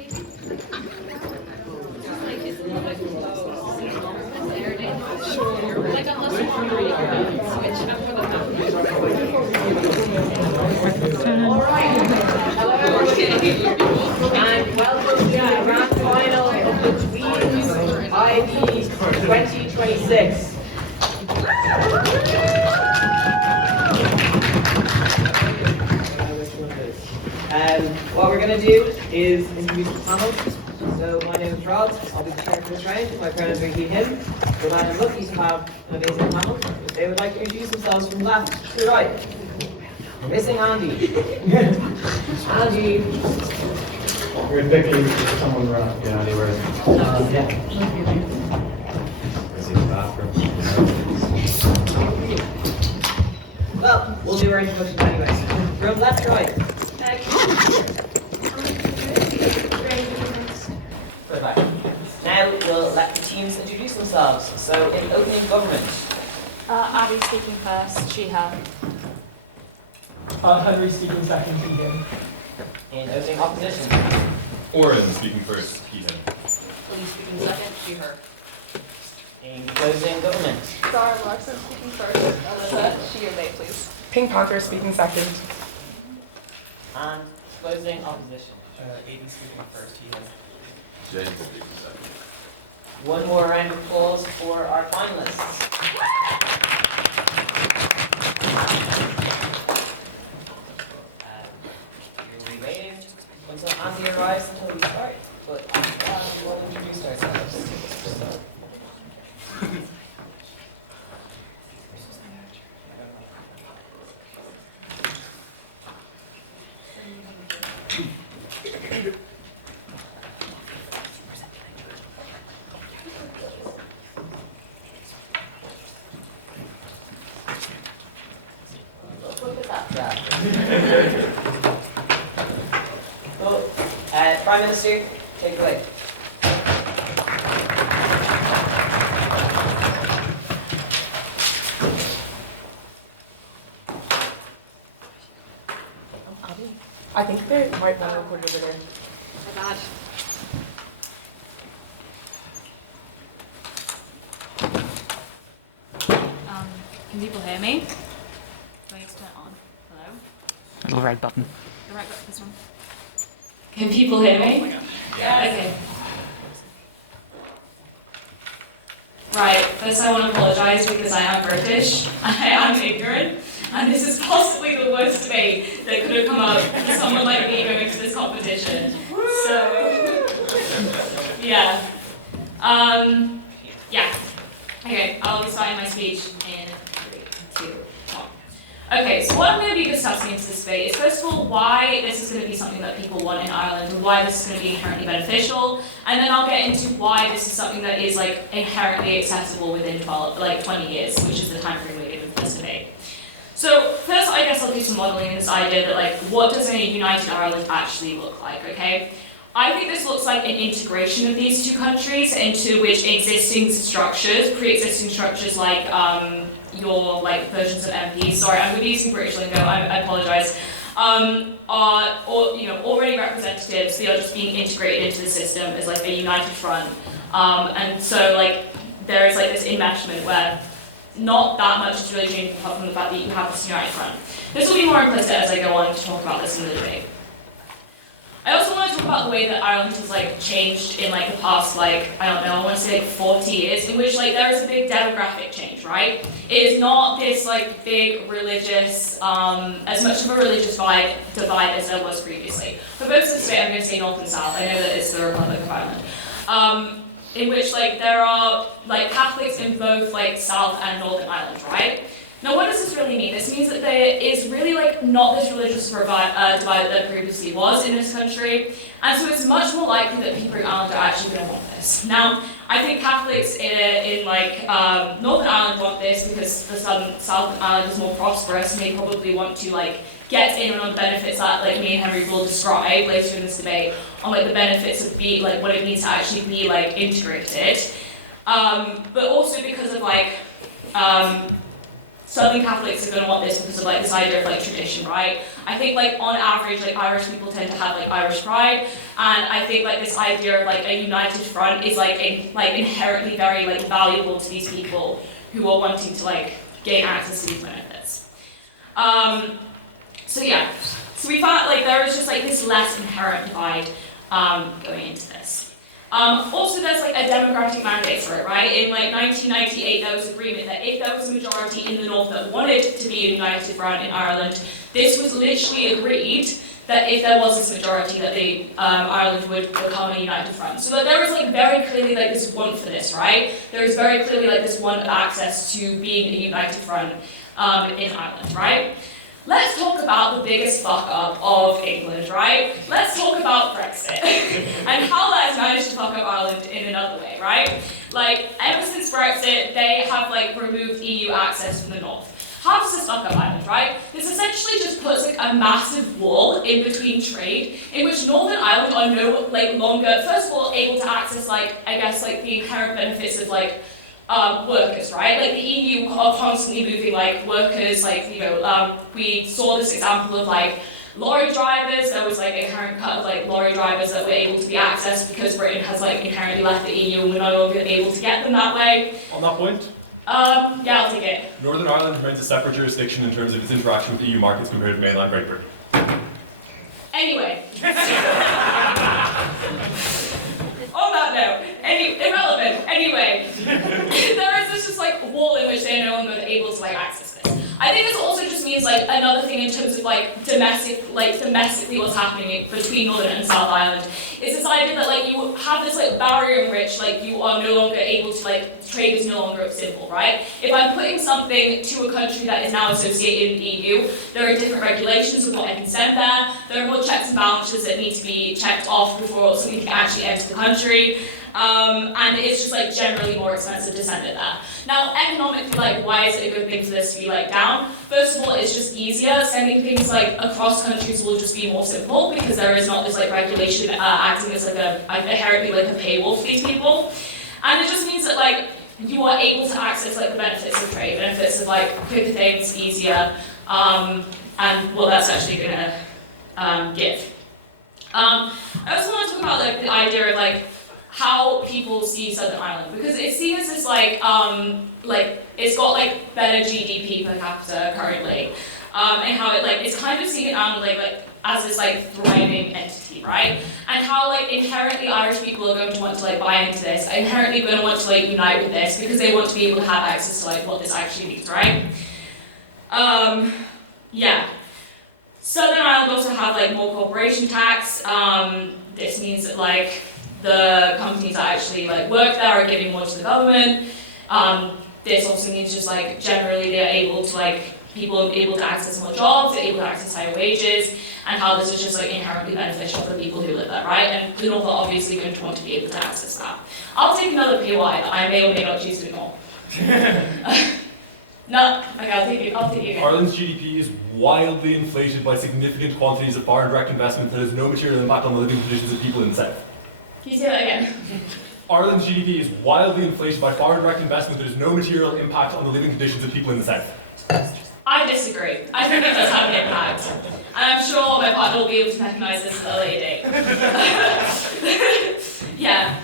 All right. Hello, everybody. And welcome to the grand final of the Tweens IB 2026. What we're going to do is introduce the panel. So my name is Rod, I'll be the chair for this round. My pronouns are he, him. But I'm lucky to have an amazing panel. They would like to introduce themselves from left to right. We're missing Andy. Andy. We're picking someone around. Yeah, anywhere. Yeah. Is he in the bathroom? Well, we'll do our introductions anyways. From left to right. Perfect. Now we'll let the teams introduce themselves. So in opening government. Abby speaking first, she, her. Henry speaking second, he, him. In opening opposition. Oren speaking first, he, him. Lee speaking second, she, her. In closing government. Zara Larson speaking first, Alyssa, she or they, please. Pink Panther speaking second. And closing opposition. Aiden speaking first, he, him. James speaking second. One more round of applause for our finalists. We'll be waiting until Andy arrives until we start. But we'll introduce ourselves. Look at that draft. Well, Prime Minister, take it away. I think there might be one recorded over there. My bad. Can people hear me? Do I need to turn it on? Hello? Little red button. The right button, this one. Can people hear me? Yeah. Okay. Right, first I want to apologise because I am British, I am ignorant, and this is possibly the worst debate that could have come up for someone like me going to this competition. So, yeah. Yeah. Okay, I'll be starting my speech in 3, 2, 1. Okay, so what I'm going to be discussing in this debate is first of all why this is going to be something that people want in Ireland and why this is going to be inherently beneficial, and then I'll get into why this is something that is like inherently accessible within 20 years, which is the time frame we're given for this debate. So first, I guess I'll do some modelling in this idea that like what does a united Ireland actually look like? Okay. I think this looks like an integration of these two countries into which existing structures, pre-existing structures like your like versions of MPs, sorry, I'm going to be using British lingo, I apologise, are already representatives. They are just being integrated into the system as like a united front. And so like there is like this enmeshment where not that much is really changing apart from the fact that you have this united front. This will be more implicit as I go on to talk about this in the debate. I also want to talk about the way that Ireland has like changed in like the past, like, I don't know, I want to say like 40 years, in which like there is a big demographic change, right? It is not this like big religious, as much of a religious divide as there was previously. For purposes of debate, I'm going to say North and South. I know that it's the Republic of Ireland. In which like there are like Catholics in both like South and Northern Ireland, right? Now, what does this really mean? This means that there is really like not this religious divide that there previously was in this country, and so it's much more likely that people in Ireland are actually going to want this. Now, I think Catholics in Northern Ireland want this because the Southern Ireland is more prosperous, and they probably want to like get in on the benefits that like me and Henry will describe later in this debate on like the benefits of what it means to actually be like integrated, but also because of like Southern Catholics are going to want this because of like this idea of like tradition, right? I think like on average, like Irish people tend to have like Irish pride, and I think like this idea of like a united front is like inherently very like valuable to these people who are wanting to like gain access to these benefits. So yeah, so we found like there is just like this less inherent divide going into this. Also, there's like a democratic mandate for it, right? In like 1998, there was agreement that if there was a majority in the north that wanted to be a united front in Ireland, this was literally agreed that if there was this majority, that Ireland would become a united front. So that there is like very clearly like this want for this, right? There is very clearly like this want of access to being a united front in Ireland, right? Let's talk about the biggest fuck up of England, right? Let's talk about Brexit and how that has managed to fuck up Ireland in another way, right? Like, ever since Brexit, they have like removed EU access from the north. How does this fuck up Ireland, right? This essentially just puts like a massive wall in between trade, in which Northern Ireland are no longer, first of all, able to access like, I guess, like the inherent benefits of like workers, right? Like the EU are constantly moving like workers, like, you know, we saw this example of like lorry drivers. There was like a inherent cut of like lorry drivers that were able to be accessed because Britain has like inherently left the EU and we're no longer able to get them that way. On that point, yeah, I'll take it. Northern Ireland remains a separate jurisdiction in terms of its interaction with EU markets compared to mainland Great Britain. Anyway. On that note, irrelevant. Anyway, there is this just like wall in which they're no longer able to like access this. I think this also just means like another thing in terms of like domestically what's happening between Northern and South Ireland is this idea that like you have this like barrier in which like you are no longer able to like trade is no longer simple, right? If I'm putting something to a country that is now associated with the EU, there are different regulations of what I can send there. There are more checks and balances that need to be checked off before something can actually enter the country. And it's just like generally more expensive to send it there. Now, economically, like, why is it a good thing for this to be like down? First of all, it's just easier. Sending things like across countries will just be more simple because there is not this like regulation acting as like inherently like a paywall for these people. And it just means that like you are able to access like the benefits of trade, benefits of like quicker things, easier, and well, that's actually gonna give. I also want to talk about like the idea of like how people see Southern Ireland, because it's seen as this like it's got like better GDP per capita currently, and how it like it's kind of seen like as this like thriving entity, right? And how like inherently Irish people are going to want to like buy into this, inherently going to want to like unite with this because they want to be able to have access to like what this actually means, right? Yeah. Southern Ireland also have like more corporation tax. This means that like the companies that actually like work there are giving more to the government. This also means just like generally they're able to like people are able to access more jobs, they're able to access higher wages, and how this is just like inherently beneficial for people who live there, right? And the North are obviously going to want to be able to access that. I'll take another PY that I may or may not choose to ignore. No, okay, I'll take you again. Ireland's GDP is wildly inflated by significant quantities of foreign direct investment that has no material impact on the living conditions of people in the south. Can you say that again? Ireland's GDP is wildly inflated by foreign direct investment that has no material impact on the living conditions of people in the south. I disagree. I think it does have an impact. And I'm sure my partner will be able to recognise this at a later date. Yeah.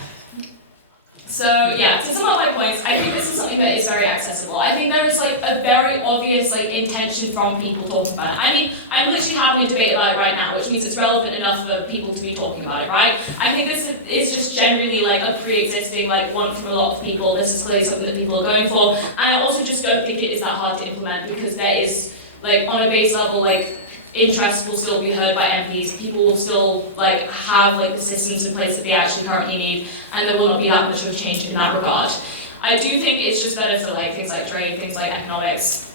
So yeah, to sum up my points, I think this is something that is very accessible. I think there is like a very obvious like intention from people talking about it. I mean, I'm literally having a debate about it right now, which means it's relevant enough for people to be talking about it, right? I think this is just generally like a pre-existing like want from a lot of people. This is clearly something that people are going for. And I also just don't think it is that hard to implement because there is like on a base level like interest will still be heard by MPs. People will still like have like the systems in place that they actually currently need, and there will not be that much of a change in that regard. I do think it's just better for like things like trade, things like economics,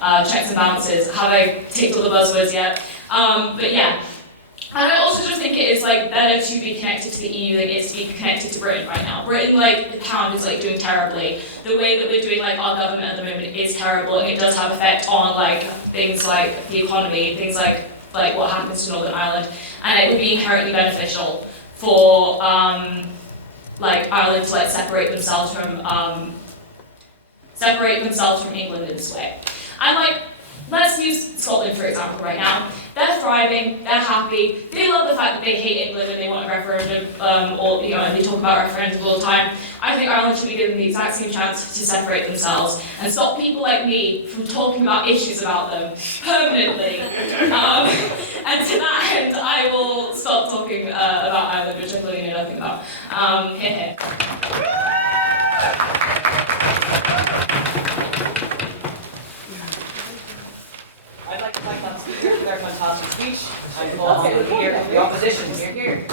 checks and balances. Have I ticked all the buzzwords yet? But yeah. And I also just think it is like better to be connected to the EU than it is to be connected to Britain right now. Britain, like the pound is like doing terribly. The way that we're doing like our government at the moment is terrible, and it does have effect on like things like the economy, things like what happens to Northern Ireland, and it would be inherently beneficial for like Ireland to like separate themselves from England in this way. And like, let's use Scotland for example right now. They're thriving, they're happy, they love the fact that they hate England and they want a referendum, or and they talk about referendums all the time. I think Ireland should be given the exact same chance to separate themselves and stop people like me from talking about issues about them permanently. And to that end, I will stop talking about Ireland, which I clearly know nothing about. Heh I'd like to thank that speaker for their fantastic speech and call to hear from the opposition. Hear, hear.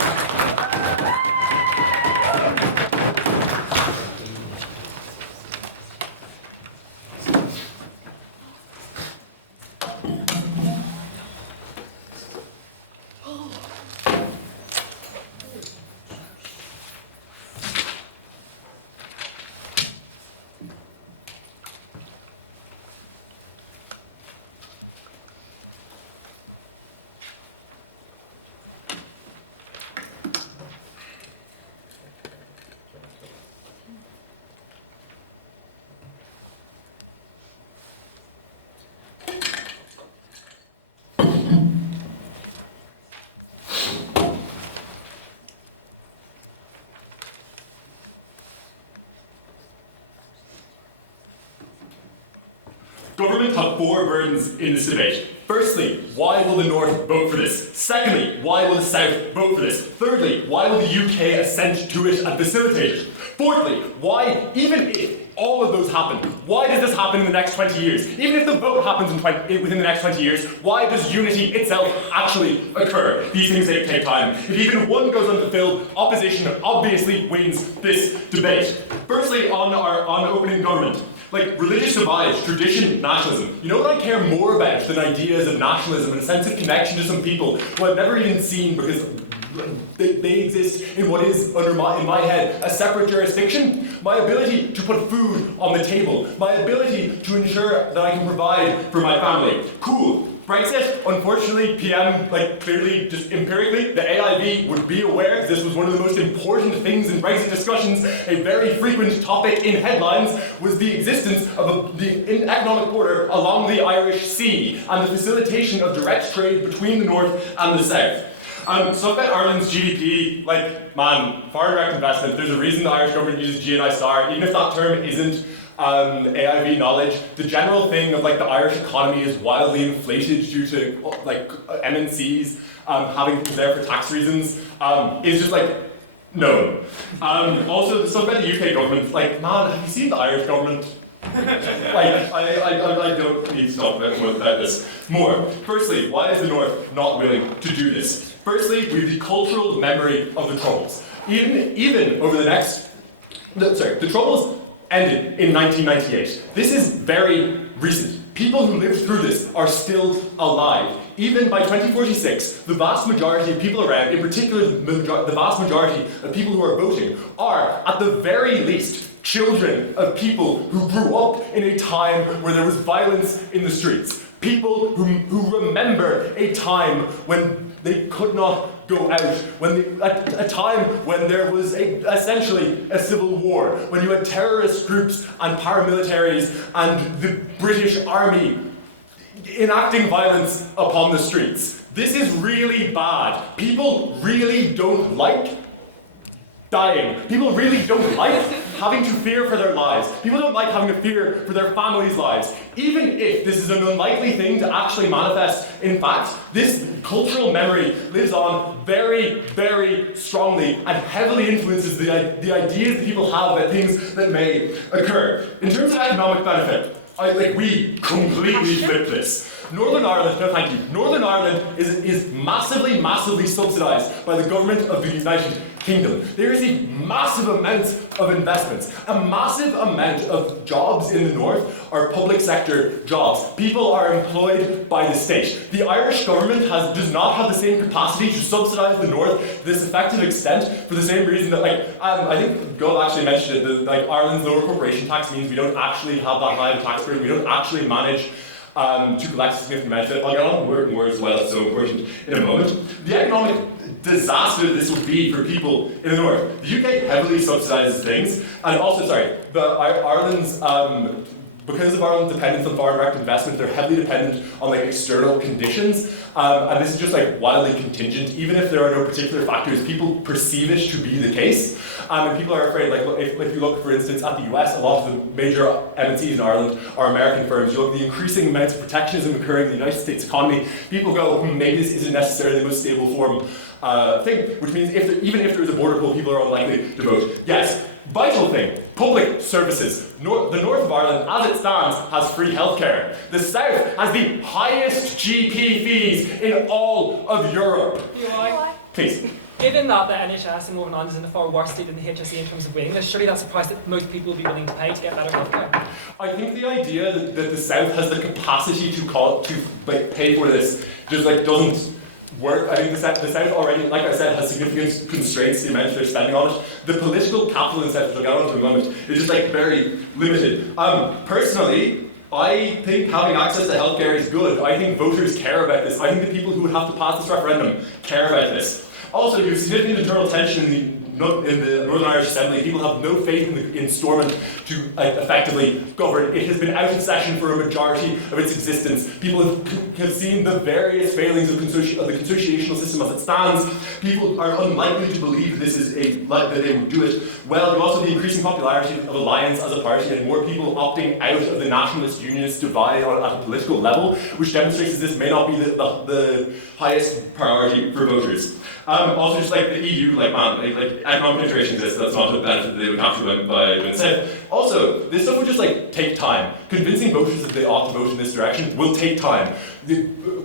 Government have four burdens in this debate. Firstly, why will the North vote for this? Secondly, why will the South vote for this? Thirdly, why will the UK assent to it and facilitate it? Fourthly, why, even if all of those happen, why does this happen in the next 20 years? Even if the vote happens within the next 20 years, why does unity itself actually occur? These things take time. If even one goes unfulfilled, opposition obviously wins this debate. Firstly, on opening government. Like, religious divides, tradition, nationalism. You know what I care more about than ideas of nationalism and a sense of connection to some people who I've never even seen because they exist in what is, in my head, a separate jurisdiction? My ability to put food on the table. My ability to ensure that I can provide for my family. Cool. Brexit, unfortunately, PM, clearly, just empirically, the AIB would be aware this was one of the most important things in Brexit discussions. A very frequent topic in headlines was the existence of the economic border along the Irish Sea and the facilitation of direct trade between the North and the South. So about Ireland's GDP, foreign direct investment, there's a reason the Irish government uses GNI star, even if that term isn't AIB knowledge. The general thing of the Irish economy is wildly inflated due to MNCs having things there for tax reasons is just known. Also, the stuff about the UK government, have you seen the Irish government? I don't need to talk about this more. Firstly, why is the North not willing to do this? Firstly, we have the cultural memory of the Troubles. Even over the next, the Troubles ended in 1998. This is very recent. People who lived through this are still alive. Even by 2046, the vast majority of people around, in particular the vast majority of people who are voting, are, at the very least, children of people who grew up in a time where there was violence in the streets. People who remember a time when they could not go out, a time when there was essentially a civil war, when you had terrorist groups and paramilitaries and the British Army enacting violence upon the streets. This is really bad. People really don't like dying. People really don't like having to fear for their lives. People don't like having to fear for their families' lives. Even if this is an unlikely thing to actually manifest in fact, this cultural memory lives on very, very strongly and heavily influences the ideas that people have about things that may occur. In terms of economic benefit, we completely flip this. Northern Ireland, no thank you, Northern Ireland is massively, massively subsidised by the government of the United Kingdom. They receive massive amounts of investments. A massive amount of jobs in the North are public sector jobs. People are employed by the state. The Irish government does not have the same capacity to subsidise the North to this effective extent for the same reason that, I think Gul actually mentioned it, that Ireland's lower corporation tax means we don't actually have that high of a tax burden. We don't actually manage to collect a significant amount of it. I'll get on to more as well, it's so important in a moment. The economic disaster this would be for people in the North. The UK heavily subsidises things, and also, Ireland's because of Ireland's dependence on foreign direct investment, they're heavily dependent on like external conditions, and this is just like wildly contingent. Even if there are no particular factors, people perceive it to be the case, and people are afraid. Like if you look, for instance, at the US, a lot of the major MNCs in Ireland are American firms. You look at the increasing amounts of protectionism occurring in the United States economy. People go, maybe this isn't necessarily the most stable form thing, which means even if there's a border poll, people are unlikely to vote. Yes, vital thing, public services. The north of Ireland, as it stands, has free healthcare. The south has the highest GP fees in all of Europe. Please. Given that the NHS in Northern Ireland is in a far worse state than the HSE in terms of waiting list, surely that's a price that most people will be willing to pay to get better healthcare. I think the idea that the South has the capacity to pay for this just like doesn't work. I think the South already, like I said, has significant constraints to the amount they're spending on it. The political capital in the South, which I'll get on to in a moment, is just like very limited. Personally, I think having access to healthcare is good. I think voters care about this. I think the people who would have to pass this referendum care about this. Also, you have significant internal tension in the Northern Irish Assembly. People have no faith in Stormont to effectively govern. It has been out of session for a majority of its existence. People have seen the various failings of the consociational system as it stands. People are unlikely to believe this is that they would do it. Well, you also have the increasing popularity of Alliance as a party and more people opting out of the nationalist unionist divide at a political level, which demonstrates that this may not be the highest priority for voters. Also, just like the EU, like economic integration exists, that's not a benefit that they would capture by doing it. Also, this stuff would just like take time. Convincing voters that they ought to vote in this direction will take time.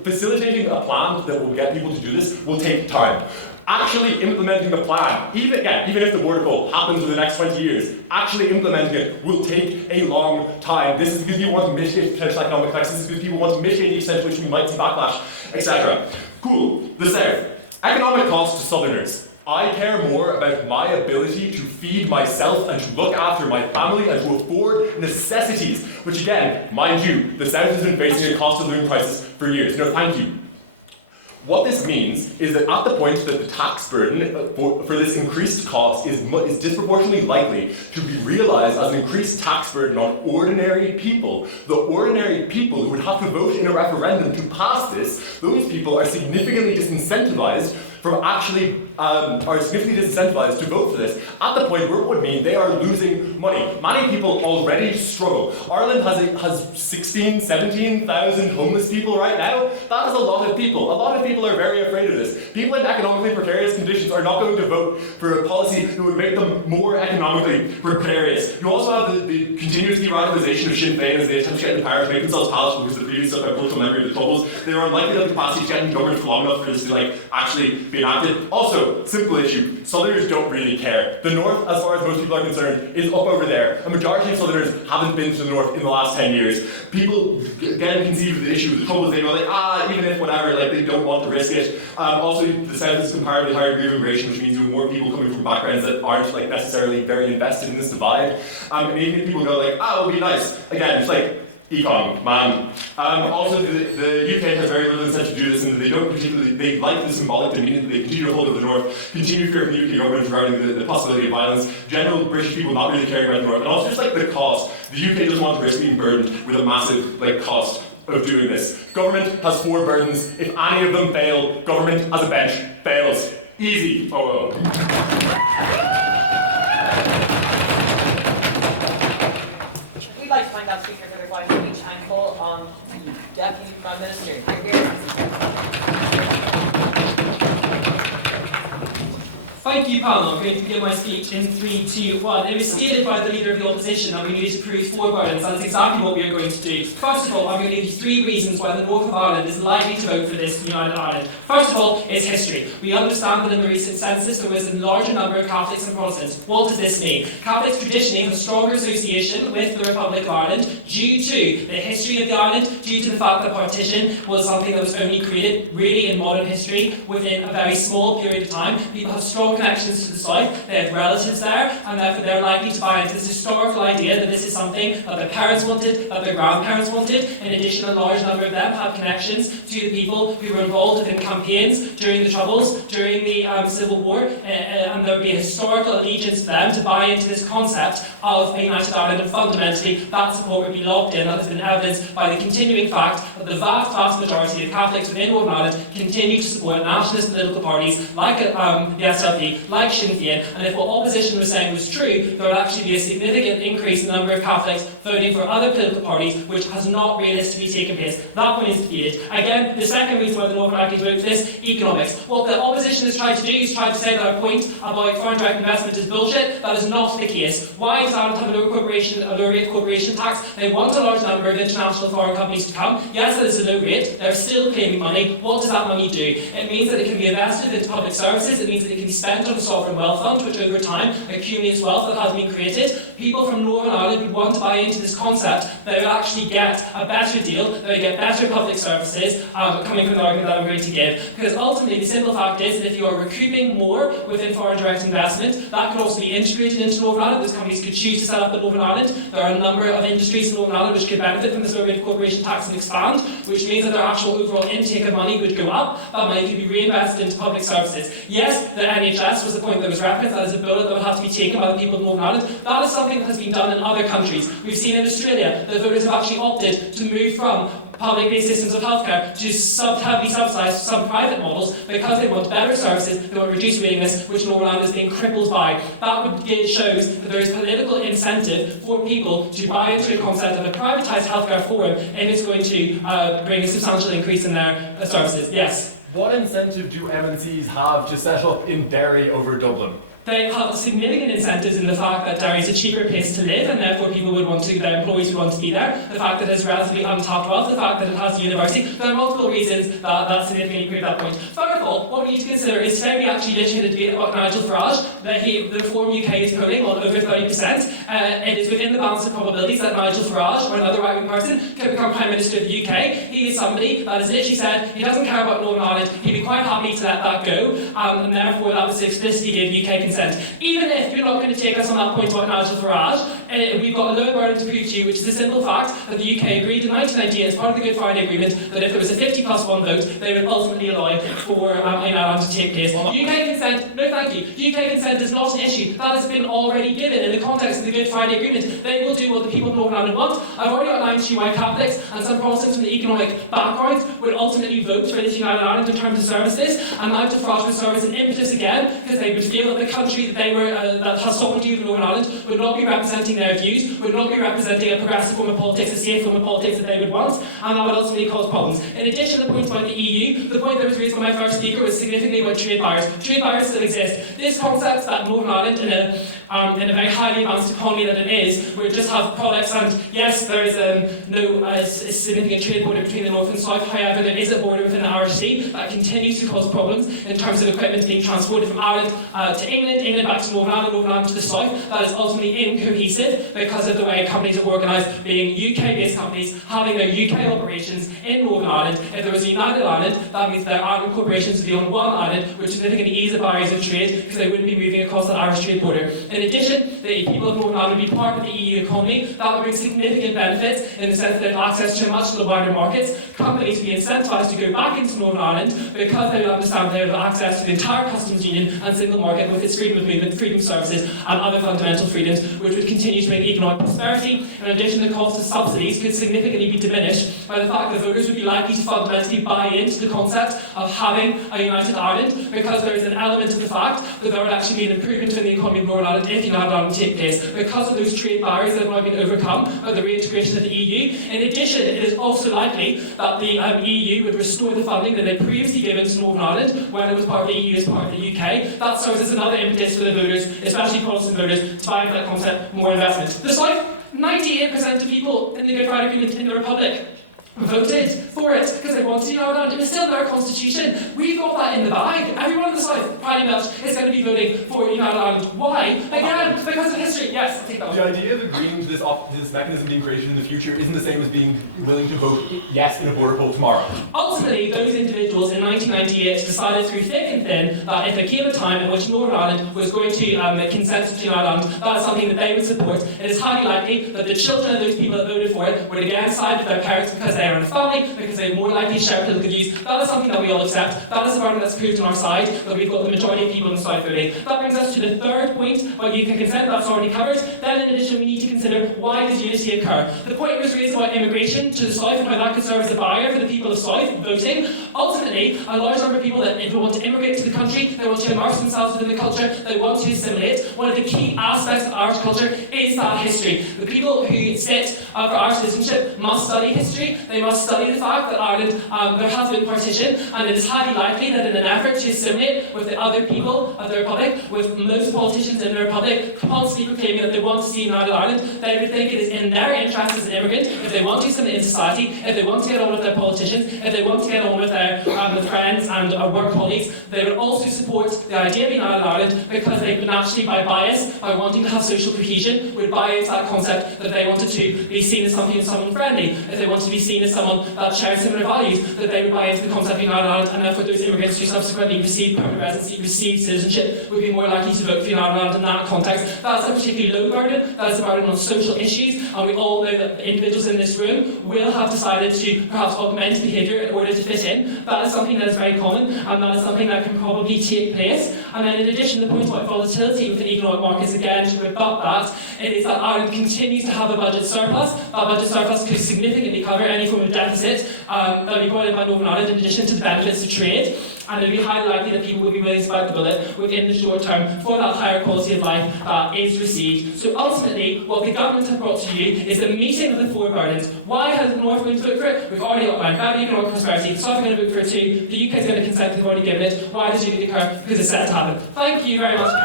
Facilitating a plan that will get people to do this will take time. Actually implementing the plan, even if the border poll happens in the next 20 years, actually implementing it will take a long time. This is because people want to mitigate potential economic effects. This is because people want to mitigate the extent to which we might see backlash, etc. Cool. The South. Economic cost to Southerners. I care more about my ability to feed myself and to look after my family and to afford necessities, which again, mind you, the South has been facing a cost of living crisis for years. No, thank you. What this means is that at the point that the tax burden for this increased cost is disproportionately likely to be realised as an increased tax burden on ordinary people, the ordinary people who would have to vote in a referendum to pass this, those people are significantly disincentivised to vote for this, at the point where it would mean they are losing money. Many people already struggle. Ireland has 17,000 homeless people right now. That is a lot of people. A lot of people are very afraid of this. People in economically precarious conditions are not going to vote for a policy that would make them more economically precarious. You also have the continuous de-radicalisation of Sinn Féin as they attempt to get into power to make themselves palatable because the previous stuff have cultural memory of the Troubles. They are unlikely to have the capacity to get in government for long enough for this to actually be enacted. Also, simple issue, Southerners don't really care. The North, as far as most people are concerned, is up over there. A majority of Southerners haven't been to the North in the last 10 years. People, again, conceive of the issue of the Troubles, they go even if whatever, they don't want to risk it. Also, the South is comparatively higher degree of immigration, which means you have more people coming from backgrounds that aren't necessarily very invested in this divide. And even if people go it would be nice. Again, it's econ, man. Also, the UK has very little incentive to do this, and they like the symbolic dominion that they continue to hold over the North, continue to fear from the UK government regarding the possibility of violence, general British people not really caring about the North, and also just the cost. The UK doesn't want to risk being burdened with a massive cost of doing this. Government has 4 burdens. If any of them fail, government as a bench fails. Easy. We'd like to thank that speaker for their fine speech and call on the Deputy Prime Minister. Here. Thank you, panel. I'm going to begin my speech in 3, 2, 1. It was stated by the Leader of the Opposition that we needed to prove 4 burdens. That's exactly what we are going to do. First of all, I'm going to give you 3 reasons why the North of Ireland is likely to vote for this United Ireland. First of all, it's history. We understand that in the recent census there was a larger number of Catholics and Protestants. What does this mean? Catholics traditionally have a stronger association with the Republic of Ireland due to the history of the island, due to the fact that partition was something that was only created really in modern history within a very small period of time. People have strong connections to the south, they have relatives there, and therefore they're likely to buy into this historical idea that this is something that their parents wanted, that their grandparents wanted. In addition, a large number of them have connections to the people who were involved in campaigns during the Troubles, during the Civil War, and there would be a historical allegiance to them to buy into this concept of a United Ireland, and fundamentally that support would would be locked in. That has been evidenced by the continuing fact that the vast majority of Catholics within Northern Ireland continue to support nationalist political parties like the SLP, like Sinn Féin, and if what opposition was saying was true, there would actually be a significant increase in the number of Catholics voting for other political parties, which has not realistically taken place. That point is defeated. Again, the second reason why the Northern Ireland vote for this, economics. What the opposition has tried to do is try to say that our point about foreign direct investment is bullshit. That is not the case. Why does Ireland have a low rate corporation tax? They want a large number of international foreign companies to come. Yes, that is a low rate. They're still claiming money. What does that money do? It means that it can be invested into public services. It means that it can be spent on a sovereign wealth fund, which over time accumulates wealth that has been created. People from Northern Ireland would want to buy into this concept. They would actually get a better deal. They would get better public services, coming from the argument that I'm going to give. Because ultimately, the simple fact is that if you are recouping more within foreign direct investment, that could also be integrated into Northern Ireland. Those companies could choose to set up in Northern Ireland. There are a number of industries in Northern Ireland which could benefit from this low rate corporation tax and expand, which means that their actual overall intake of money would go up. That money could be reinvested into public services. Yes, the NHS was the point that was referenced. That is a bullet that would have to be taken by the people of Northern Ireland. That is something that has been done in other countries. We've seen in Australia that voters have actually opted to move from public-based systems of healthcare to heavily subsidised some private models because they want better services, they want reduced waiting lists, which Northern Ireland is being crippled by. That shows that there is political incentive for people to buy into the concept of a privatised healthcare forum, and it's going to bring a substantial increase in their services. Yes? What incentive do MNCs have to set up in Derry over Dublin? They have significant incentives in the fact that Derry is a cheaper place to live, and therefore people would want to, their employees would want to be there. The fact that it's relatively untapped wealth, the fact that it has a university. There are multiple reasons that significantly prove that point. Third of all, what we need to consider is today we actually literally had a debate about Nigel Farage, that the Reform UK is polling on over 30%. It is within the balance of probabilities that Nigel Farage, or another right-wing person, can become Prime Minister of the UK. He is somebody that has literally said he doesn't care about Northern Ireland, he'd be quite happy to let that go, and therefore that would explicitly give UK consent. Even if you're not going to take us on that point about Nigel Farage, we've got a low burden to prove to you, which is the simple fact that the UK agreed in 1998 as part of the Good Friday Agreement that if there was a 50+1 vote, they would ultimately allow for Ireland to take place. UK consent, no thank you. UK consent is not an issue. That has been already given in the context of the Good Friday Agreement. They will do what the people of Northern Ireland want. I've already outlined to you why Catholics and some Protestants from the economic background would ultimately vote for this United Ireland in terms of services, and Nigel Farage would serve as an impetus again, because they would feel that the country that that has sovereignty over Northern Ireland would not be representing their views, would not be representing a progressive form of politics, a safe form of politics that they would want, and that would ultimately cause problems. In addition to the point about the EU, the point that was raised by my first speaker was significantly about trade barriers. Trade barriers still exist. This concept that Northern Ireland, in a very highly advanced economy that it is, would just have products, and yes, there is no significant trade border between the north and south. However, there is a border within the Irish Sea that continues to cause problems in terms of equipment being transported from Ireland to England back to Northern Ireland to the south. That is ultimately incohesive because of the way companies are organised, being UK-based companies having their UK operations in Northern Ireland. If there was a United Ireland, that means their Ireland corporations would be on one island, which significantly ease the barriers of trade because they wouldn't be moving across the Irish trade border. In addition, the people of Northern Ireland would be part of the EU economy. That would bring significant benefits in the sense that they have access to much wider markets. Companies would be incentivised to go back into Northern Ireland because they would understand they have access to the entire customs union and single market with its freedom of movement, freedom of services, and other fundamental freedoms, which would continue to bring economic prosperity. In addition, the cost of subsidies could significantly be diminished by the fact that voters would be likely to fundamentally buy into the concept of having a united Ireland, because there is an element of the fact that there would actually be an improvement in the economy of Northern Ireland if United Ireland take place, because of those trade barriers that have now been overcome by the reintegration of the EU. In addition, it is also likely that the EU would restore the funding that they previously given to Northern Ireland when it was part of the EU as part of the UK. That serves as another impetus for the voters, especially Protestant voters, to buy into that concept more investment. The South, 98% of people in the Good Friday Agreement in the Republic voted for it because they wanted to United Ireland. It was still their constitution. We've got that in the bag. Everyone in the South, pretty much, is going to be voting for United Ireland. Why? Again, because of history. Yes, I'll take that one. The idea of agreeing to this mechanism being created in the future isn't the same as being willing to vote yes in a border poll tomorrow. Ultimately, those individuals in 1998 decided through thick and thin that if there came a time in which Northern Ireland was going to consent to United Ireland, that is something that they would support. It is highly likely that the children of those people that voted for it would again side with their parents because they are in a family, because they're more likely to share political views. That is something that we all accept. That is the argument that's proved on our side, that we've got of the majority of people in the South voting. That brings us to the third point, about UK consent, that's already covered. Then in addition, we need to consider why does unity occur. The point was raised about immigration to the South and how that could serve as a barrier for the people of South voting. Ultimately, a large number of people that if they want to immigrate to the country, they want to immerse themselves within the culture, they want to assimilate. One of the key aspects of Irish culture is that history. The people who sit for Irish citizenship must study history. They must study the fact that Ireland, there has been partition, and it is highly likely that in an effort to assimilate with the other people of the Republic, with most politicians in the Republic constantly proclaiming that they want to see United Ireland, they would think it is in their interest as an immigrant, if they want to assimilate in society, if they want to get on with their politicians, if they want to get on with their friends and work colleagues, they would also support the idea of United Ireland because they would naturally, by bias, by wanting to have social cohesion, would buy into that concept that they wanted to be seen as something as someone friendly, if they wanted to be seen as someone that shared similar values, that they would buy into the concept of United Ireland, and therefore those immigrants who subsequently receive permanent residency, receive citizenship, would be more likely to vote for United Ireland in that context. That's a particularly low burden, that is a burden on social issues, and we all know that individuals in this room will have decided to perhaps augment behaviour in order to fit in. That is something that is very common, and that is something that can probably take place. And then in addition, the point about volatility within economic markets, again, to rebut that, it is that Ireland continues to have a budget surplus. That budget surplus could significantly cover any form of deficit that would be brought in by Northern Ireland in addition to the benefits of trade. And it would be highly likely that people would be willing to bite the bullet within the short term for that higher quality of life that is received. So ultimately, what the government have brought to you is a meeting of the four burdens. Why has the North going to vote for it? We've already outlined better economic prosperity. The South are going to vote for it too. The UK is going to consent, they've already given it. Why does unity occur? Because it's set to happen. Thank you very much. I'd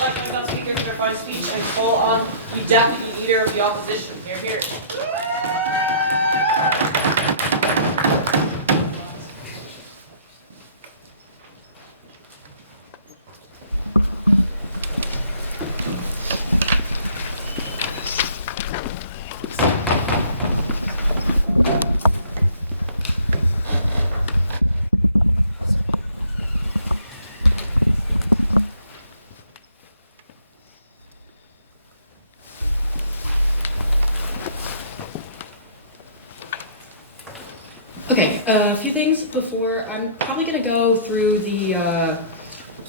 like to invite speaker for their final speech and call on the Deputy Leader of the Opposition. Here. Okay, a few things before. I'm probably going to go through the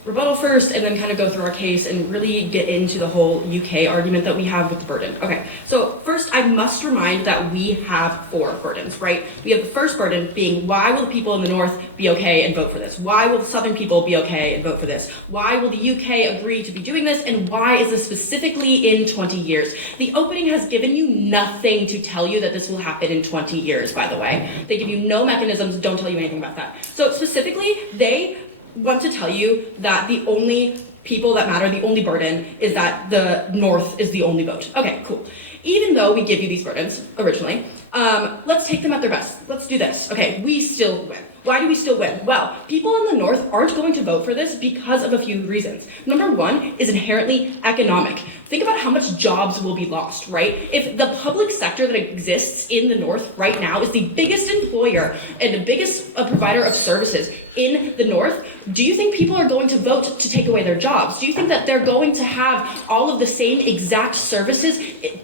rebuttal first and then kind of go through our case and really get into the whole UK argument that we have with the burden. Okay, so first I must remind that we have four burdens, right? We have the first burden being, why will the people in the North be okay and vote for this? Why will the Southern people be okay and vote for this? Why will the UK agree to be doing this? And why is this specifically in 20 years? The opening has given you nothing to tell you that this will happen in 20 years, by the way. They give you no mechanisms, don't tell you anything about that. So specifically, they want to tell you that the only people that matter, the only burden, is that the North is the only vote. Okay, cool. Even though we give you these burdens originally, let's take them at their best. Let's do this. Okay, we still win. Why do we still win? Well, people in the North aren't going to vote for this because of a few reasons. Number one is inherently economic. Think about how much jobs will be lost, right? If the public sector that exists in the North right now is the biggest employer and the biggest provider of services in the North, do you think people are going to vote to take away their jobs? Do you think that they're going to have all of the same exact services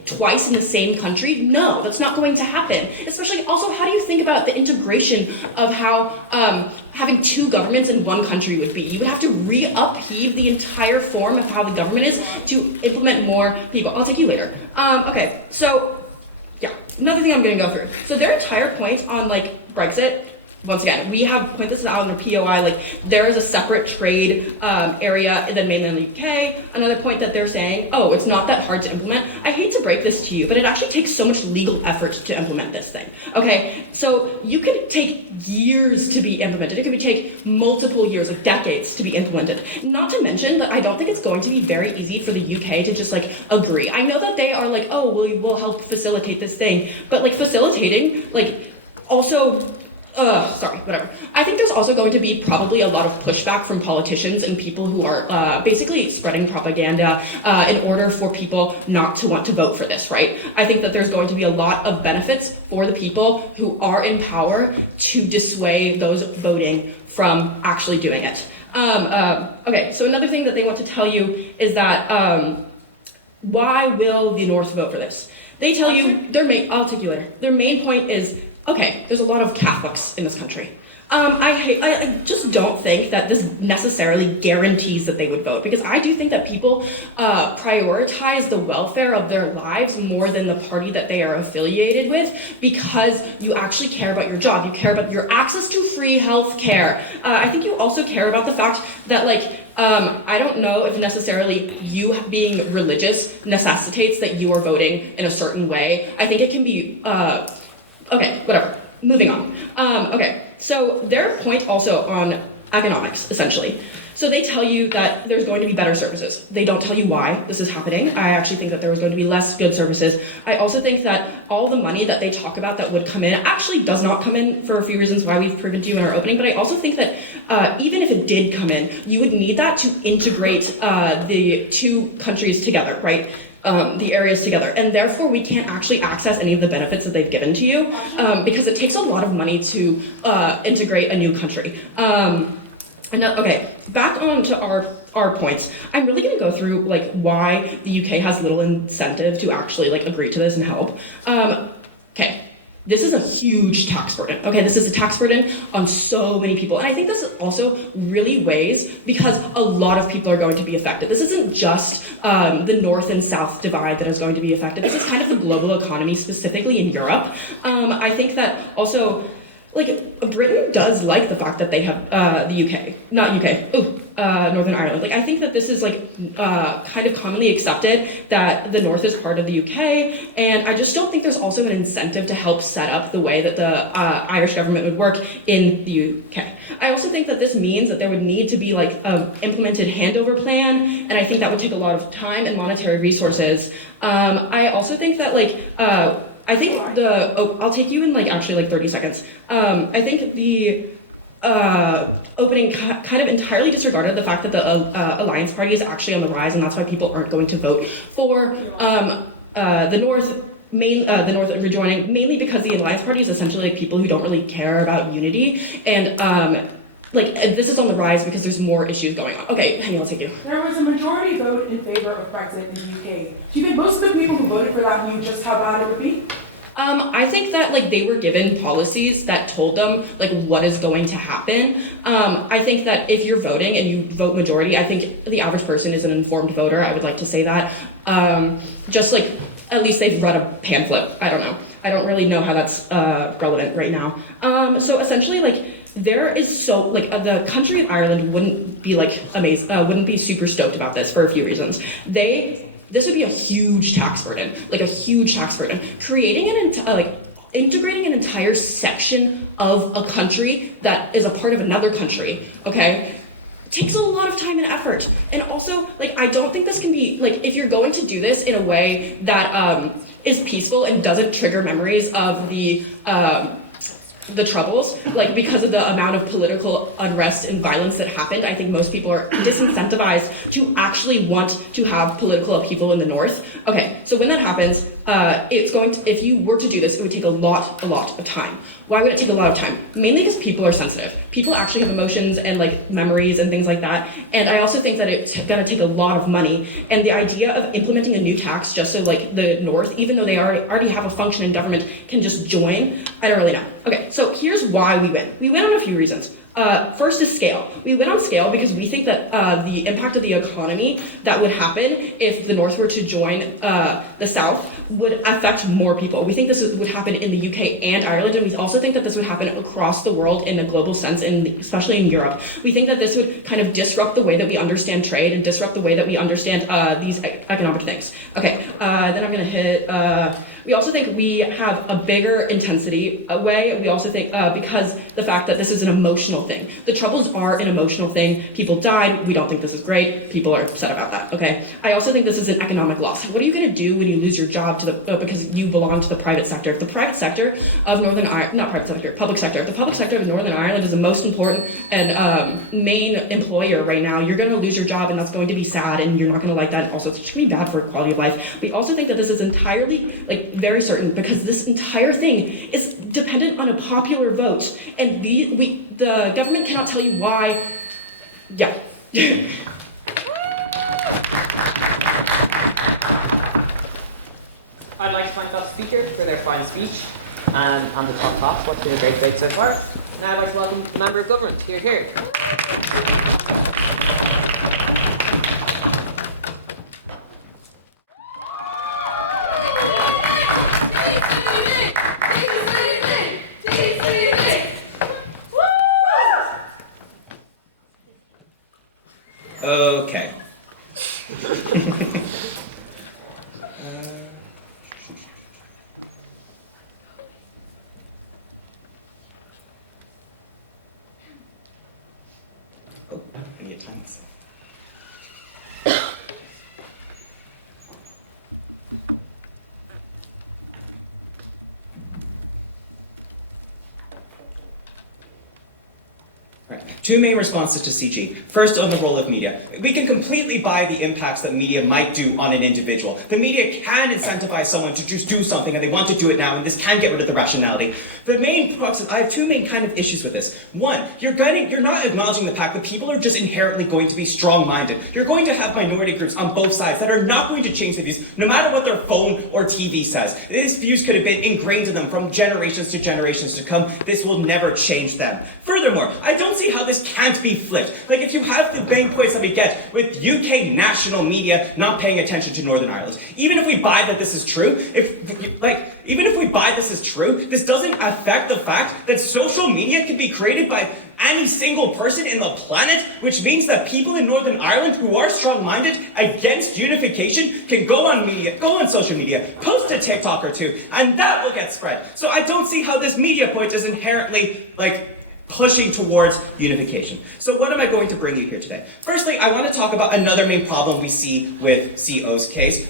twice in the same country? No, that's not going to happen. Especially also, how do you think about the integration of how having two governments in one country would be? You would have to re-upheave the entire form of how the government is to implement more people. I'll take you later. Okay, so yeah, another thing I'm going to go through. So their entire point on like Brexit, once again, we have pointed this out in the POI, like there is a separate trade area than mainland UK. Another point that they're saying, oh, it's not that hard to implement. I hate to break this to you, but it actually takes so much legal effort to implement this thing. Okay, so you could take years to be implemented. It could take multiple years, like decades to be implemented. Not to mention that I don't think it's going to be very easy for the UK to just like agree. I know that they are like, oh, we'll help facilitate this thing, but like facilitating, like also, whatever. I think there's also going to be probably a lot of pushback from politicians and people who are basically spreading propaganda in order for people not to want to vote for this, right? I think that there's going to be a lot of benefits for the people who are in power to dissuade those voting from actually doing it. Okay, so another thing that they want to tell you is that why will the North vote for this? They tell you, I'll take you later. Their main point is, okay, there's a lot of Catholics in this country. I just don't think that this necessarily guarantees that they would vote, because I do think that people prioritize the welfare of their lives more than the party that they are affiliated with, because you actually care about your job, you care about your access to free health care. I think you also care about the fact that, like, I don't know if necessarily you being religious necessitates that you are voting in a certain way. I think it can be, okay, whatever. Moving on. Okay, so their point also on economics, essentially. So they tell you that there's going to be better services. They don't tell you why this is happening. I actually think that there was going to be less good services. I also think that all the money that they talk about that would come in actually does not come in, for a few reasons why we've proven to you in our opening. But I also think that even if it did come in, you would need that to integrate the two countries together, right? The areas together, and therefore we can't actually access any of the benefits that they've given to you, because it takes a lot of money to integrate a new country. Okay, back on to our points. I'm really going to go through like why the UK has little incentive to actually like agree to this and help. Okay. This is a huge tax burden. Okay, this is a tax burden on so many people. And I think this also really weighs because a lot of people are going to be affected. This isn't just the north and south divide that is going to be affected. This is kind of the global economy, specifically in Europe. I think that also, like, Britain does like the fact that they have the UK, not UK, Northern Ireland. Like, I think that this is like kind of commonly accepted that the North is part of the UK, and I just don't think there's also an incentive to help set up the way that the Irish government would work in the UK. I also think that this means that there would need to be like an implemented handover plan, and I think that would take a lot of time and monetary resources. I also think that like I think I'll take you in like actually like 30 seconds. I think the opening kind of entirely disregarded the fact that the Alliance Party is actually on the rise, and that's why people aren't going to vote for the North. The North rejoining, mainly because the Alliance Party is essentially like people who don't really care about unity, and like this is on the rise because there's more issues going on. Okay, Henny, I'll take you. There was a majority vote in favor of Brexit in the UK. Do you think most of the people who voted for that knew just how bad it would be? I think that like they were given policies that told them like what is going to happen. I think that if you're voting and you vote majority, I think the average person is an informed voter. I would like to say that. Just like at least they've read a pamphlet. I don't know. I don't really know how that's relevant right now. So essentially, like there is so like the country of Ireland wouldn't be like amazed, wouldn't be super stoked about this for a few reasons. This would be a huge tax burden, like a huge tax burden. Integrating an entire section of a country that is a part of another country, okay, takes a lot of time and effort. And also, like, I don't think this can be, like, if you're going to do this in a way that is peaceful and doesn't trigger memories of the Troubles, like because of the amount of political unrest and violence that happened, I think most people are disincentivized to actually want to have political upheaval in the North. Okay, so when that happens, if you were to do this, it would take a lot of time. Why would it take a lot of time? Mainly because people are sensitive. People actually have emotions and like memories and things like that. And I also think that it's gonna take a lot of money. And the idea of implementing a new tax just so like the North, even though they already have a function in government, can just join, I don't really know. Okay, so here's why we win. We win on a few reasons. First is scale. We win on scale because we think that the impact of the economy that would happen if the North were to join the South would affect more people. We think this would happen in the UK and Ireland, and we also think that this would happen across the world in a global sense, and especially in Europe. We think that this would kind of disrupt the way that we understand trade and disrupt the way that we understand these economic things. Okay, then I'm gonna hit, we also think we have a bigger intensity way. We also think because the fact that this is an emotional thing. The Troubles are an emotional thing. People died. We don't think this is great. People are upset about that, okay? I also think this is an economic loss. What are you gonna do when you lose your job to because you belong to the private sector? If the private sector of Northern Ireland, not private sector, public sector. If the public sector of Northern Ireland is the most important and main employer right now, you're gonna lose your job, and that's going to be sad, and you're not gonna like that. And also, it's just gonna be bad for quality of life. We also think that this is entirely, like, very certain, because this entire thing is dependent on a popular vote, and the government cannot tell you why. Yeah. I'd like to thank that speaker for their fine speech and the top talk. What's been a great debate so far. Now I'd like to welcome the Member of Government. Here. Okay. Oh, I need to time myself. Right. Two main responses to CG. First, on the role of media. We can completely buy the impacts that media might do on an individual. The media can incentivize someone to just do something, and they want to do it now, and this can get rid of the rationality. The main crux is, I have two main kind of issues with this. One, you're not acknowledging the fact that people are just inherently going to be strong-minded. You're going to have minority groups on both sides that are not going to change their views, no matter what their phone or TV says. These views could have been ingrained in them from generations to come. This will never change them. Furthermore, I don't see how this can't be flipped. Like, if you have the main points that we get with UK national media not paying attention to Northern Ireland, even if we buy that this is true, this doesn't affect the fact that social media can be created by any single person in the planet, which means that people in Northern Ireland who are strong-minded against unification can go on social media, post a TikTok or two, and that will get spread. So I don't see how this media point is inherently, pushing towards unification. So what am I going to bring you here today? Firstly, I want to talk about another main problem we see with CO's case,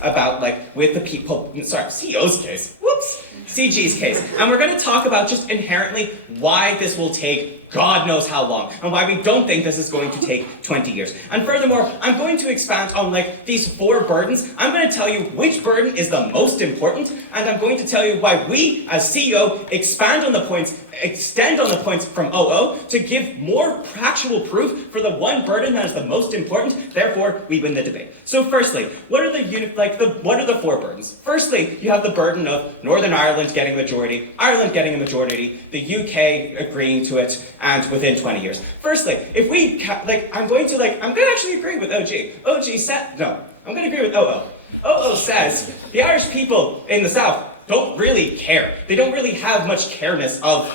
CG's case. And we're going to talk about just inherently why this will take God knows how long, and why we don't think this is going to take 20 years. And furthermore, I'm going to expand on these 4 burdens. I'm going to tell you which burden is the most important, and I'm going to tell you why we, as CEO, extend on the points from OO to give more actual proof for the one burden that is the most important. Therefore, we win the debate. So firstly, what are the 4 burdens? Firstly, you have the burden of Northern Ireland getting a majority, Ireland getting a majority, the UK agreeing to it, and within 20 years. Firstly, if we, I'm going to actually agree with I'm going to agree with OO. OO says the Irish people in the South don't really care. They don't really have much careness of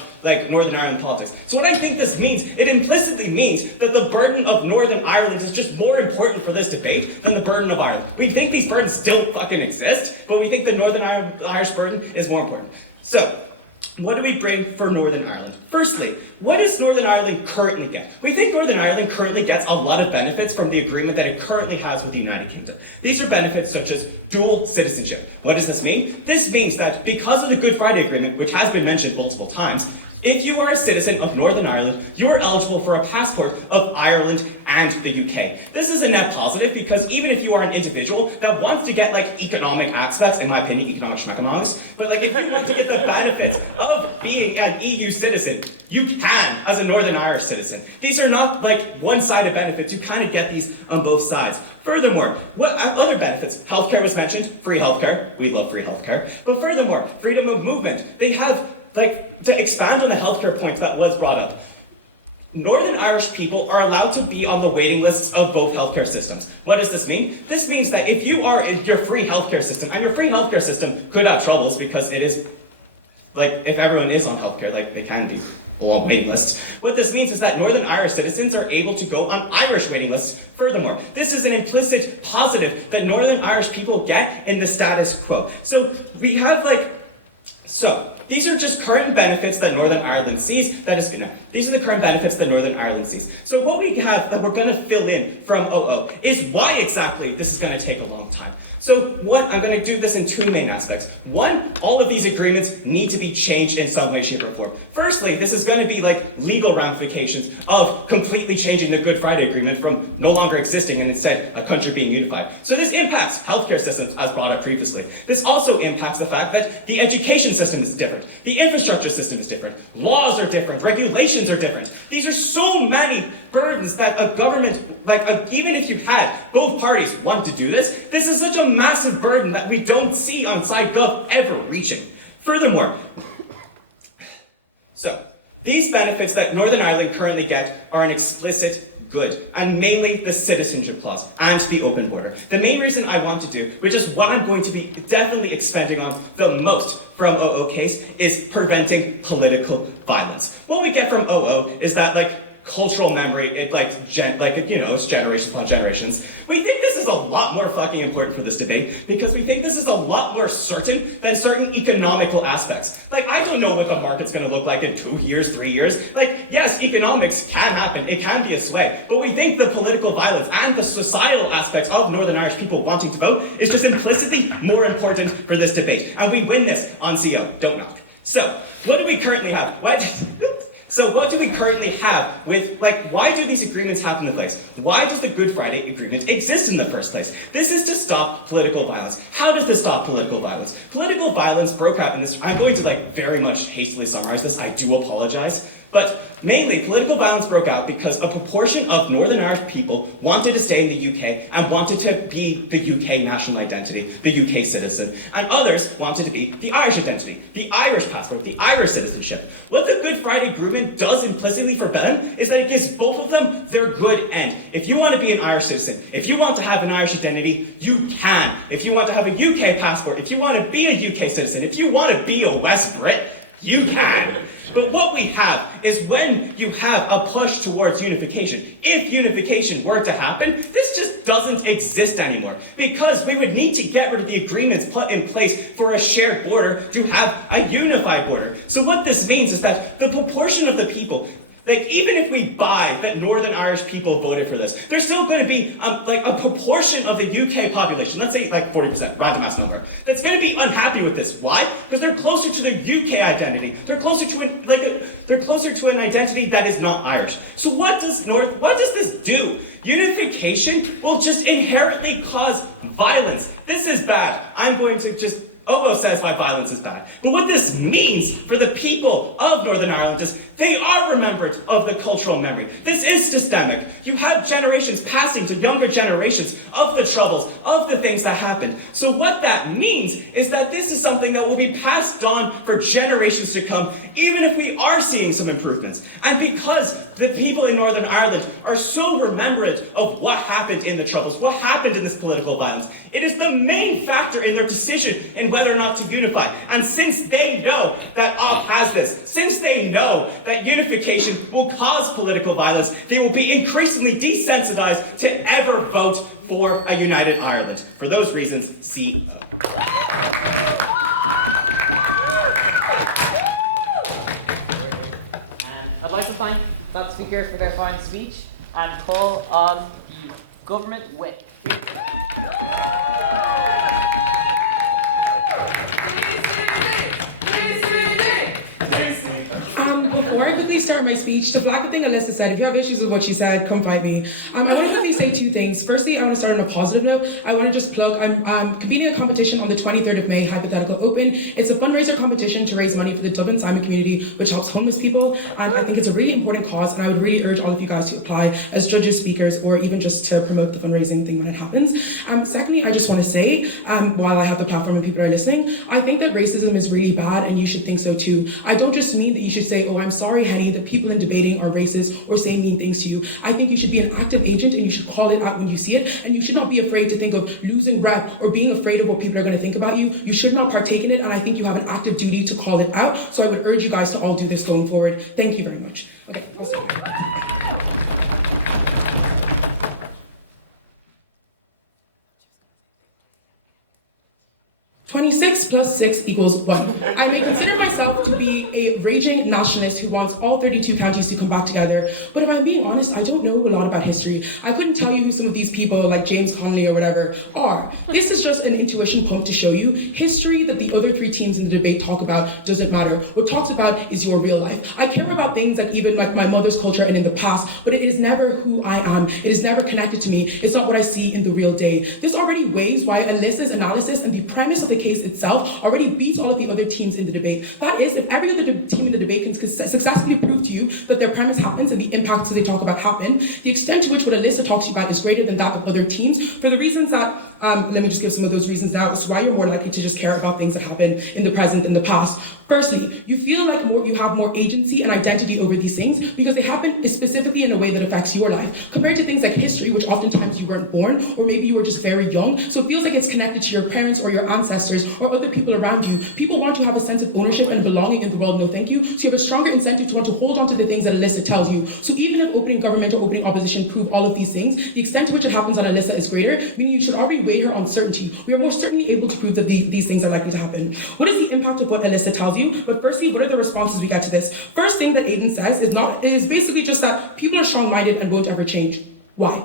Northern Ireland politics. So what I think this means, it implicitly means that the burden of Northern Ireland is just more important for this debate than the burden of Ireland. We think these burdens still fucking exist, but we think the Northern Irish burden is more important. So, what do we bring for Northern Ireland? Firstly, what does Northern Ireland currently get? We think Northern Ireland currently gets a lot of benefits from the agreement that it currently has with the United Kingdom. These are benefits such as dual citizenship. What does this mean? This means that because of the Good Friday Agreement, which has been mentioned multiple times, if you are a citizen of Northern Ireland, you're eligible for a passport of Ireland and the UK. This is a net positive because even if you are an individual that wants to get economic aspects, in my opinion, economic schmeconomics, but if you want to get the benefits of being an EU citizen, you can as a Northern Irish citizen. These are not one-sided benefits. You kind of get these on both sides. Furthermore, what other benefits? Healthcare was mentioned. Free healthcare. We love free healthcare. But furthermore, freedom of movement. They have to expand on the healthcare point that was brought up, Northern Irish people are allowed to be on the waiting lists of both healthcare systems. What does this mean? This means that if you are in your free healthcare system, and your free healthcare system could have troubles because it is, if everyone is on healthcare, they can be on waiting lists. What this means is that Northern Irish citizens are able to go on Irish waiting lists. Furthermore, this is an implicit positive that Northern Irish people get in the status quo. So we have these are just current benefits that Northern Ireland sees. These are the current benefits that Northern Ireland sees. So what we have that we're going to fill in from OO is why exactly this is going to take a long time. So I'm going to do this in 2 main aspects. One, all of these agreements need to be changed in some way, shape, or form. Firstly, this is going to be legal ramifications of completely changing the Good Friday Agreement from no longer existing and instead a country being unified. So this impacts healthcare systems as brought up previously. This also impacts the fact that the education system is different. The infrastructure system is different. Laws are different. Regulations are different. These are so many burdens that a government, even if you had both parties want to do this, this is such a massive burden that we don't see on SideGov ever reaching. Furthermore, These benefits that Northern Ireland currently get are an explicit good, and mainly the citizenship clause and the open border. The main reason I want to do, which is what I'm going to be definitely expanding on the most from OO case, is preventing political violence. What we get from OO is that, like, cultural memory, it's generations upon generations. We think this is a lot more fucking important for this debate because we think this is a lot more certain than certain economical aspects. Like, I don't know what the market's gonna look like in 2 years, 3 years. Like, yes, economics can happen, it can be a sway, but we think the political violence and the societal aspects of Northern Irish people wanting to vote is just implicitly more important for this debate. And we win this on CO, don't knock. So, what do we currently have? What do we currently have with, why do these agreements have in place? Why does the Good Friday Agreement exist in the first place? This is to stop political violence. How does this stop political violence? Political violence broke out in this, I'm going to very much hastily summarize this, I do apologize. But mainly, political violence broke out because a proportion of Northern Irish people wanted to stay in the UK and wanted to be the UK national identity, the UK citizen, and others wanted to be the Irish identity, the Irish passport, the Irish citizenship. What the Good Friday Agreement does implicitly for them is that it gives both of them their good end. If you want to be an Irish citizen, if you want to have an Irish identity, you can. If you want to have a UK passport, if you want to be a UK citizen, if you want to be a West Brit, you can. But what we have is when you have a push towards unification, if unification were to happen, this just doesn't exist anymore because we would need to get rid of the agreements put in place for a shared border to have a unified border. So what this means is that the proportion of the people, even if we buy that Northern Irish people voted for this, there's still going to be a proportion of the UK population, let's say 40%, random ass number, that's going to be unhappy with this. Why? Because they're closer to the UK identity. They're closer to an identity that is not Irish. So what does this do? Unification will just inherently cause violence. This is bad. I'm going to just Ovo says why violence is bad. But what this means for the people of Northern Ireland is they are remembered of the cultural memory. This is systemic. You have generations passing to younger generations of the troubles, of the things that happened. So what that means is that this is something that will be passed on for generations to come, even if we are seeing some improvements. And because the people in Northern Ireland are so remembrant of what happened in the troubles, what happened in this political violence, it is the main factor in their decision in whether or not to unify. And since they know that OP has this, since they know that unification will cause political violence, they will be increasingly desensitized to ever vote for a united Ireland. For those reasons, CO. I'd like to thank that speaker for their fine speech and call on the government whip. Before I quickly start my speech, to flag the thing Alyssa said, if you have issues with what she said, come fight me. I want to quickly say two things. Firstly, I want to start on a positive note. I want to just plug, I'm convening a competition on the 23rd of May, Hypothetical Open. It's a fundraiser competition to raise money for the Dublin Simon community, which helps homeless people. And I think it's a really important cause, and I would really urge all of you guys to apply as judges, speakers, or even just to promote the fundraising thing when it happens. Secondly, I just want to say, while I have the platform and people are listening, I think that racism is really bad, and you should think so too. I don't just mean that you should say, oh, I'm sorry, Henny, that people in debating are racist or saying mean things to you. I think you should be an active agent and you should call it out when you see it, and you should not be afraid to think of losing rep or being afraid of what people are going to think about you. You should not partake in it, and I think you have an active duty to call it out. So I would urge you guys to all do this going forward. Thank you very much. Okay, I'll stop here. 26 plus 6 equals 1. I may consider myself to be a raging nationalist who wants all 32 counties to come back together, but if I'm being honest, I don't know a lot about history. I couldn't tell you who some of these people, like James Connolly or whatever, are. This is just an intuition pump to show you history that the other three teams in the debate talk about doesn't matter. What talks about is your real life. I care about things like even like my mother's culture and in the past, but it is never who I am. It is never connected to me. It's not what I see in the real day. This already weighs why Alyssa's analysis and the premise of the case itself already beats all of the other teams in the debate. That is, if every other team in the debate can successfully prove to you that their premise happens and the impacts that they talk about happen, the extent to which what Alyssa talks about is greater than that of other teams for the reasons that Let me just give some of those reasons now as to why you're more likely to just care about things that happen in the present, in the past. Firstly, you feel like you have more agency and identity over these things because they happen specifically in a way that affects your life, compared to things like history, which oftentimes you weren't born, or maybe you were just very young. So it feels like it's connected to your parents or your ancestors or other people around you. People want to have a sense of ownership and belonging in the world, no thank you. So you have a stronger incentive to want to hold on to the things that Alyssa tells you. So even if opening government or opening opposition prove all of these things, the extent to which it happens on Alyssa is greater, meaning you should already weigh her uncertainty. We are more certainly able to prove that these things are likely to happen. What is the impact of what Alyssa tells you? But firstly, what are the responses we get to this? First thing that Aiden says is basically just that people are strong-minded and won't ever change. Why?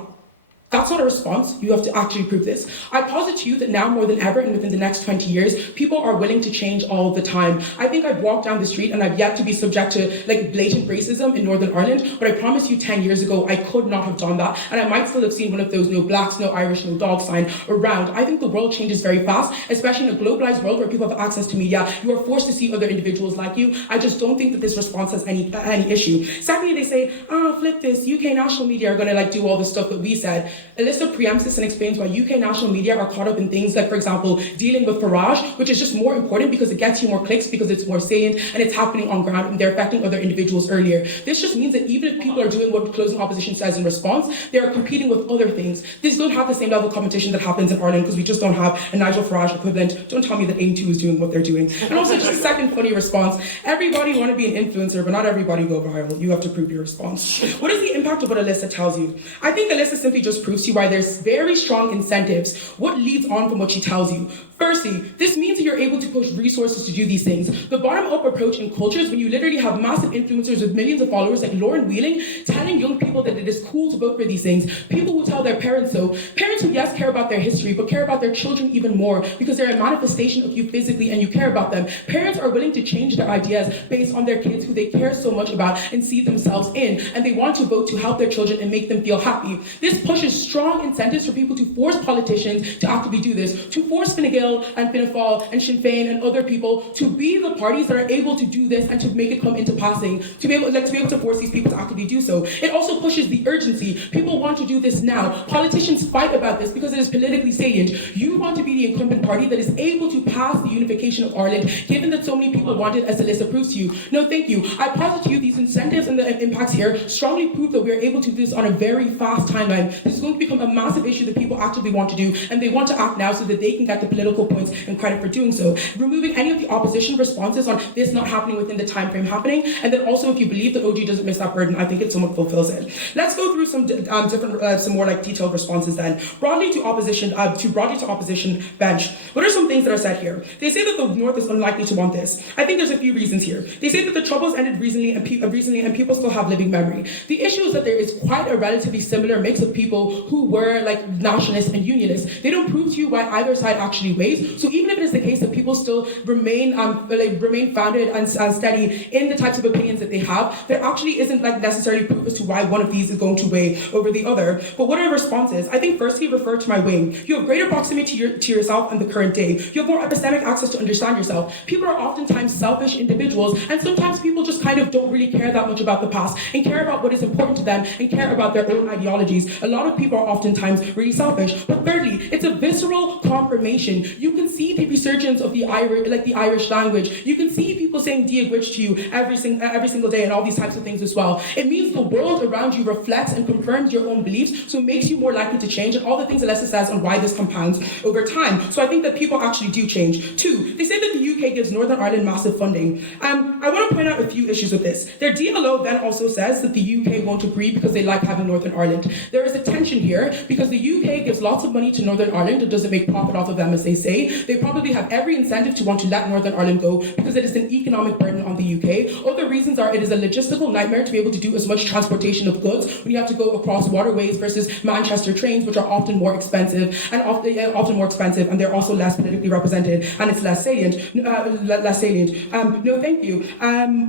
That's not a response. You have to actually prove this. I posit to you that now more than ever and within the next 20 years, people are willing to change all the time. I think I've walked down the street and I've yet to be subject to like blatant racism in Northern Ireland, but I promise you 10 years ago, I could not have done that. And I might still have seen one of those no blacks, no Irish, no dog sign around. I think the world changes very fast, especially in a globalized world where people have access to media. You are forced to see other individuals like you. I just don't think that this response has any issue. Secondly, they say, flip this, UK national media are gonna like do all the stuff that we said. Alyssa preempts this and explains why UK national media are caught up in things like, for example, dealing with Farage, which is just more important because it gets you more clicks, because it's more salient, and it's happening on ground, and they're affecting other individuals earlier. This just means that even if people are doing what closing opposition says in response, they are competing with other things. This don't have the same level of competition that happens in Ireland because we just don't have a Nigel Farage equivalent. Don't tell me that AIM2 is doing what they're doing. And also just a second funny response. Everybody want to be an influencer, but not everybody go viral. You have to prove your response. What is the impact of what Alyssa tells you? I think Alyssa simply just proves to you why there's very strong incentives. What leads on from what she tells you? Firstly, this means that you're able to push resources to do these things. The bottom-up approach in cultures, when you literally have massive influencers with millions of followers like Lauren Wheeling, telling young people that it is cool to vote for these things, people who tell their parents so, parents who, yes, care about their history, but care about their children even more because they're a manifestation of you physically and you care about them. Parents are willing to change their ideas based on their kids who they care so much about and see themselves in, and they want to vote to help their children and make them feel happy. This pushes strong incentives for people to force politicians to actively do this, to force Fine Gael and Fianna Fáil and Sinn Féin and other people to be the parties that are able to do this and to make it come into passing, to be able to force these people to actively do so. It also pushes the urgency. People want to do this now. Politicians fight about this because it is politically salient. You want to be the incumbent party that is able to pass the unification of Ireland, given that so many people want it, as Alyssa proves to you. No, thank you. I posit to you these incentives and the impacts here strongly prove that we are able to do this on a very fast timeline. This is going to become a massive issue that people actively want to do, and they want to act now so that they can get the political points and credit for doing so. Removing any of the opposition responses on this not happening within the time frame happening, and then also if you believe that OG doesn't miss that burden, I think it somewhat fulfills it. Let's go through some more like detailed responses then. Broadly to opposition bench. What are some things that are said here? They say that the North is unlikely to want this. I think there's a few reasons here. They say that the troubles ended recently and people still have living memory. The issue is that there is quite a relatively similar mix of people who were like nationalists and unionists. They don't prove to you why either side actually weighs. So even if it is the case that people still remain founded and steady in the types of opinions that they have, there actually isn't like necessarily proof as to why one of these is going to weigh over the other. But what are the responses? I think firstly refer to my wing. You have greater proximity to yourself and the current day. You have more epistemic access to understand yourself. People are oftentimes selfish individuals, and sometimes people just kind of don't really care that much about the past and care about what is important to them and care about their own ideologies. A lot of people are oftentimes really selfish. But thirdly, it's a visceral confirmation. You can see the resurgence of the Irish language. You can see people saying Diagwitch to you every single day and all these types of things as well. It means the world around you reflects and confirms your own beliefs, so it makes you more likely to change, and all the things Alyssa says on why this compounds over time. So I think that people actually do change. Two, they say that the UK gives Northern Ireland massive funding. I want to point out a few issues with this. Their DLO then also says that the UK won't agree because they like having Northern Ireland. There is a tension here because the UK gives lots of money to Northern Ireland. It doesn't make profit off of them, as they say. They probably have every incentive to want to let Northern Ireland go because it is an economic burden on the UK. Other reasons are it is a logistical nightmare to be able to do as much transportation of goods when you have to go across waterways versus Manchester trains, which are often more expensive and they're also less politically represented and it's less salient. No, thank you.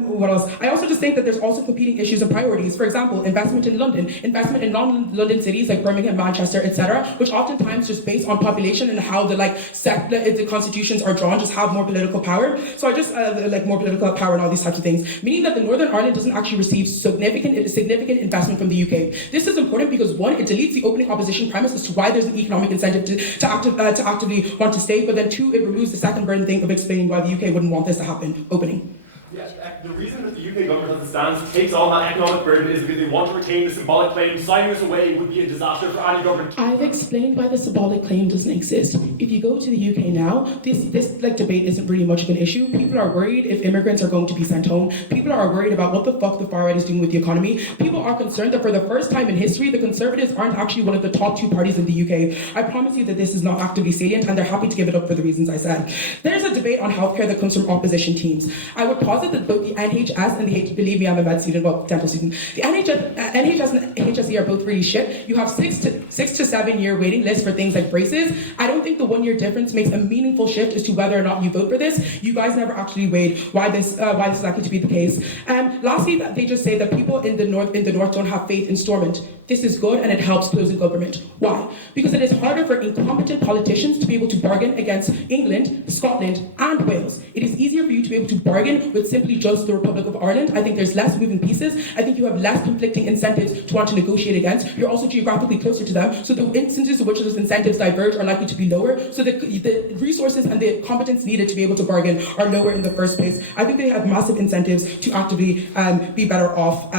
What else? I also just think that there's also competing issues and priorities. For example, investment in London. Investment in non-London cities like Birmingham, Manchester, etc., which oftentimes just based on population and how the constitutions are drawn, just have more political power. So I just like more political power and all these types of things, meaning that the Northern Ireland doesn't actually receive significant investment from the UK. This is important because one, it deletes the opening opposition premise as to why there's an economic incentive to actively want to stay, but then two, it removes the second burden thing of explaining why the UK wouldn't want this to happen. Opening. Yeah, the reason that the UK government, as it stands, takes on that economic burden is because they want to retain the symbolic claim. Signing this away would be a disaster for any government. I've explained why the symbolic claim doesn't exist. If you go to the UK now, this debate isn't really much of an issue. People are worried if immigrants are going to be sent home. People are worried about what the fuck the far right is doing with the economy. People are concerned that for the first time in history, the Conservatives aren't actually one of the top two parties in the UK. I promise you that this is not actively salient, and they're happy to give it up for the reasons I said. There's a debate on healthcare that comes from opposition teams. I would posit that both the NHS and the believe me, I'm a med student, well, dental student. The NHS and HSE are both really shit. You have 6 to 7 year waiting lists for things like braces. I don't think the 1 year difference makes a meaningful shift as to whether or not you vote for this. You guys never actually weighed why this is likely to be the case. Lastly, they just say that people in the north don't have faith in Stormont. This is good and it helps closing government. Why? Because it is harder for incompetent politicians to be able to bargain against England, Scotland, and Wales. It is easier for you to be able to bargain with simply just the Republic of Ireland. I think there's less moving pieces. I think you have less conflicting incentives to want to negotiate against. You're also geographically closer to them, so the instances in which those incentives diverge are likely to be lower. So the resources and the competence needed to be able to bargain are lower in the first place. I think they have massive incentives to actively be better off.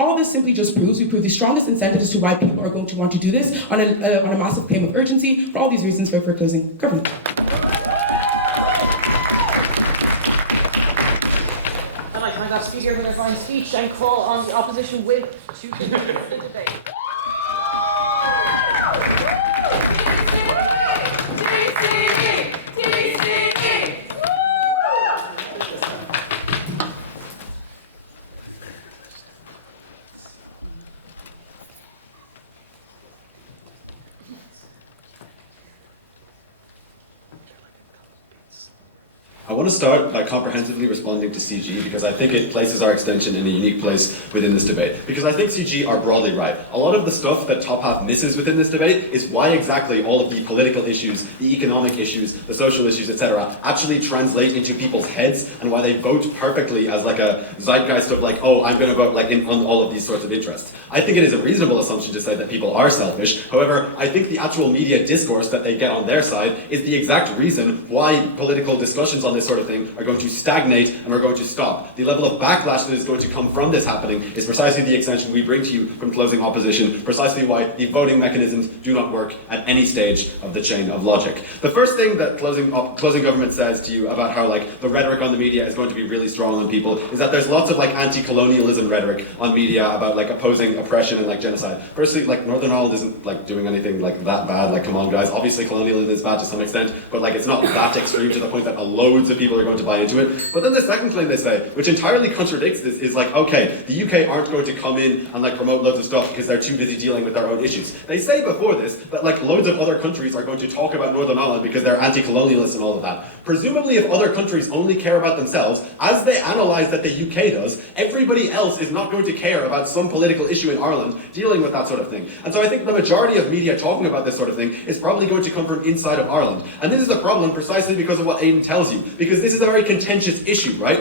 All this simply just proves the strongest incentive as to why people are going to want to do this on a massive claim of urgency. For all these reasons, vote for closing government. And I can have speaker for their fine speech and call on the opposition whip to continue the debate. I want to start by comprehensively responding to CG because I think it places our extension in a unique place within this debate. Because I think CG are broadly right. A lot of the stuff that Top Half misses within this debate is why exactly all of the political issues, the economic issues, the social issues, etc. actually translate into people's heads and why they vote perfectly as like a zeitgeist of like, oh, I'm going to vote like on all of these sorts of interests. I think it is a reasonable assumption to say that people are selfish. However, I think the actual media discourse that they get on their side is the exact reason why political discussions on this sort of thing are going to stagnate and are going to stop. The level of backlash that is going to come from this happening is precisely the extension we bring to you from closing opposition, precisely why the voting mechanisms do not work at any stage of the chain of logic. The first thing that closing government says to you about how like the rhetoric on the media is going to be really strong on people is that there's lots of like anti-colonialism rhetoric on media about like opposing oppression and like genocide. Firstly, like Northern Ireland isn't like doing anything like that bad, like come on guys, obviously colonialism is bad to some extent, but like it's not that extreme to the point that loads of people are going to buy into it. But then the second claim they say, which entirely contradicts this, is like, okay, the UK aren't going to come in and like promote loads of stuff because they're too busy dealing with their own issues. They say before this that like loads of other countries are going to talk about Northern Ireland because they're anti-colonialists and all of that. Presumably if other countries only care about themselves, as they analyse that the UK does, everybody else is not going to care about some political issue in Ireland dealing with that sort of thing. And so I think the majority of media talking about this sort of thing is probably going to come from inside of Ireland. And this is a problem precisely because of what Aidan tells you, because this is a very contentious issue, right?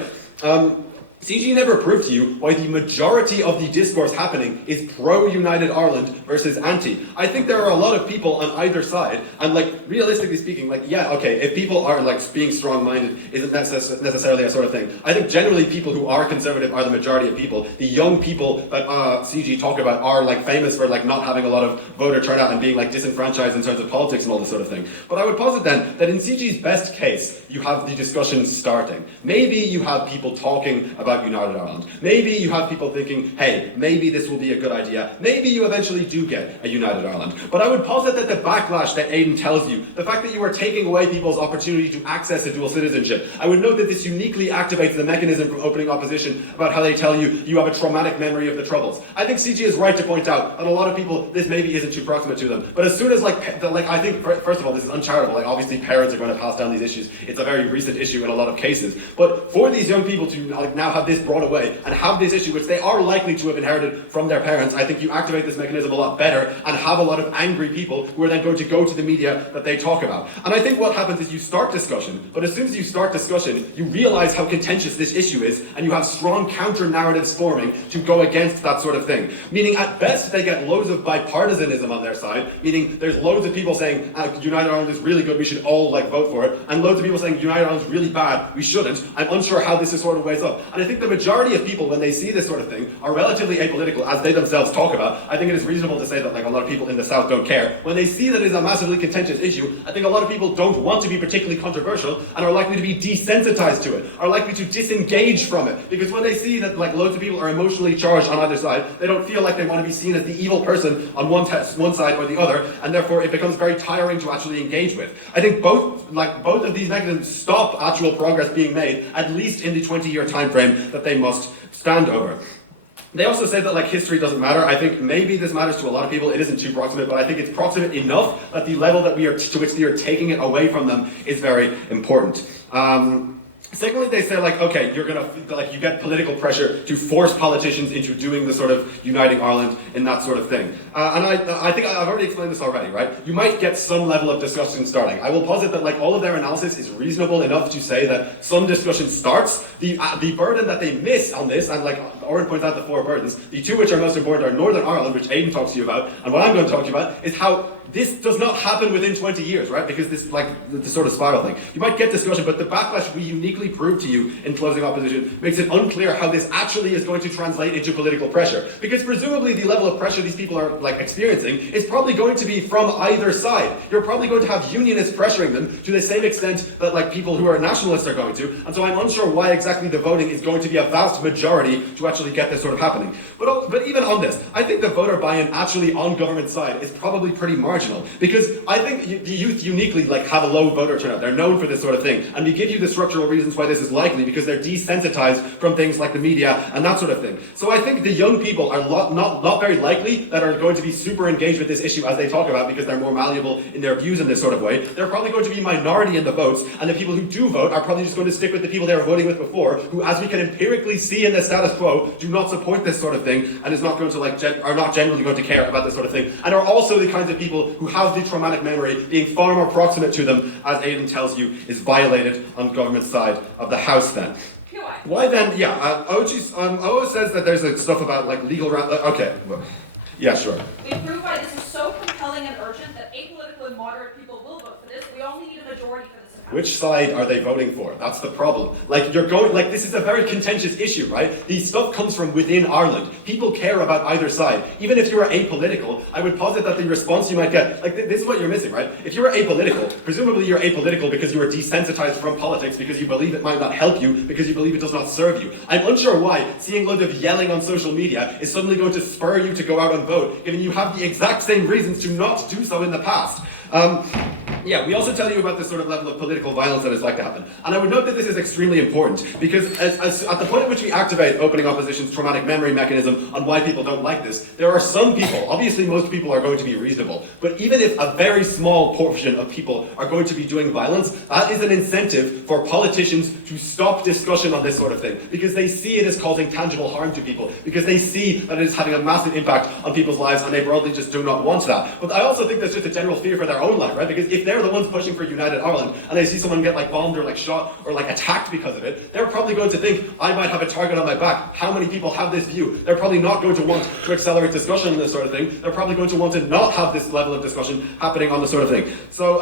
CG never proved to you why the majority of the discourse happening is pro-United Ireland versus anti. I think there are a lot of people on either side, and like realistically speaking, like yeah, okay, if people are like being strong-minded isn't necessarily a sort of thing. I think generally people who are conservative are the majority of people. The young people that CG talk about are like famous for like not having a lot of voter turnout and being like disenfranchised in terms of politics and all this sort of thing. But I would posit then that in CG's best case, you have the discussion starting. Maybe you have people talking about United Ireland. Maybe you have people thinking, hey, maybe this will be a good idea. Maybe you eventually do get a United Ireland. But I would posit that the backlash that Aidan tells you, the fact that you are taking away people's opportunity to access a dual citizenship, I would note that this uniquely activates the mechanism from opening opposition about how they tell you you have a traumatic memory of the Troubles. I think CG is right to point out that a lot of people, this maybe isn't too proximate to them. But as soon as I think, first of all, this is uncharitable. Like obviously parents are going to pass down these issues. It's a very recent issue in a lot of cases. But for these young people to like now have have this brought away and have this issue, which they are likely to have inherited from their parents, I think you activate this mechanism a lot better and have a lot of angry people who are then going to go to the media that they talk about. And I think what happens is you start discussion, but as soon as you start discussion, you realize how contentious this issue is, and you have strong counter-narratives forming to go against that sort of thing. Meaning, at best, they get loads of bipartisanism on their side, meaning there's loads of people saying, United Ireland is really good, we should all vote for it, and loads of people saying, United Ireland is really bad, we shouldn't. I'm unsure how this is sort of weighs up. And I think the majority of people, when they see this sort of thing, are relatively apolitical, as they themselves talk about. I think it is reasonable to say that a lot of people in the South don't care. When they see that it is a massively contentious issue, I think a lot of people don't want to be particularly controversial and are likely to be desensitized to it, are likely to disengage from it. Because when they see that loads of people are emotionally charged on either side, they don't feel like they want to be seen as the evil person on one side or the other, and therefore it becomes very tiring to actually engage with. I think both of these mechanisms stop actual progress being made, at least in the 20-year time frame that they must stand over. They also say that history doesn't matter. I think maybe this matters to a lot of people. It isn't too proximate, but I think it's proximate enough that the level that to which they are taking it away from them is very important. Secondly, they say okay, you're gonna you get political pressure to force politicians into doing the sort of uniting Ireland in that sort of thing. And I think I've already explained this already, right? You might get some level of discussion starting. I will posit that all of their analysis is reasonable enough to say that some discussion starts. The burden that they miss on this, and Oren points out the 4 burdens, the 2 which are most important are Northern Ireland, which Aidan talks to you about, and what I'm going to talk to you about is how this does not happen within 20 years, right? Because this, the sort of spiral thing. You might get discussion, but the backlash we uniquely prove to you in closing opposition makes it unclear how this actually is going to translate into political pressure. Because presumably the level of pressure these people are experiencing is probably going to be from either side. You're probably going to have unionists pressuring them to the same extent that people who are nationalists are going to. And so I'm unsure why exactly the voting is going to be a vast majority to actually get this sort of happening. But even on this, I think the voter buy-in actually on government side is probably pretty marginal. Because I think the youth uniquely have a low voter turnout. They're known for this sort of thing. And we give you the structural reasons why this is likely, because they're desensitized from things like the media and that sort of thing. So I think the young people are not very likely that are going to be super engaged with this issue as they talk about, because they're more malleable in their views in this sort of way. They're probably going to be minority in the votes, and the people who do vote are probably just going to stick with the people they were voting with before, who, as we can empirically see in the status quo, do not support this sort of thing, and is not going to are not generally going to care about this sort of thing, and are also the kinds of people who have the traumatic memory being far more proximate to them, as Aidan tells you, is violated on government side of the house then. Why then? Yeah, O says that there's stuff about legal. Okay, well, yeah, sure. We prove why this is so compelling and urgent that apolitical and moderate people will vote for this. We only need a majority for this. Which side are they voting for? That's the problem. This is a very contentious issue, right? The stuff comes from within Ireland. People care about either side. Even if you are apolitical, I would posit that the response you might get, this is what you're missing, right? If you are apolitical, presumably you're apolitical because you are desensitized from politics, because you believe it might not help you, because you believe it does not serve you. I'm unsure why seeing loads of yelling on social media is suddenly going to spur you to go out and vote, given you have the exact same reasons to not do so in the past. Yeah, we also tell you about this sort of level of political violence that is like to happen. And I would note that this is extremely important, because as at the point at which we activate opening opposition's traumatic memory mechanism on why people don't like this, there are some people, obviously most people are going to be reasonable, but even if a very small portion of people are going to be doing violence, that is an incentive for politicians to stop discussion on this sort of thing, because they see it as causing tangible harm to people, because they see that it is having a massive impact on people's lives, and they broadly just do not want that. But I also think there's just a general fear for their own life, right? Because if they're the ones pushing for United Ireland, and they see someone get bombed or shot or attacked because of it, they're probably going to think, I might have a target on my back. How many people have this view? They're probably not going to want to accelerate discussion on this sort of thing. They're probably going to want to not have this level of discussion happening on this sort of thing. So,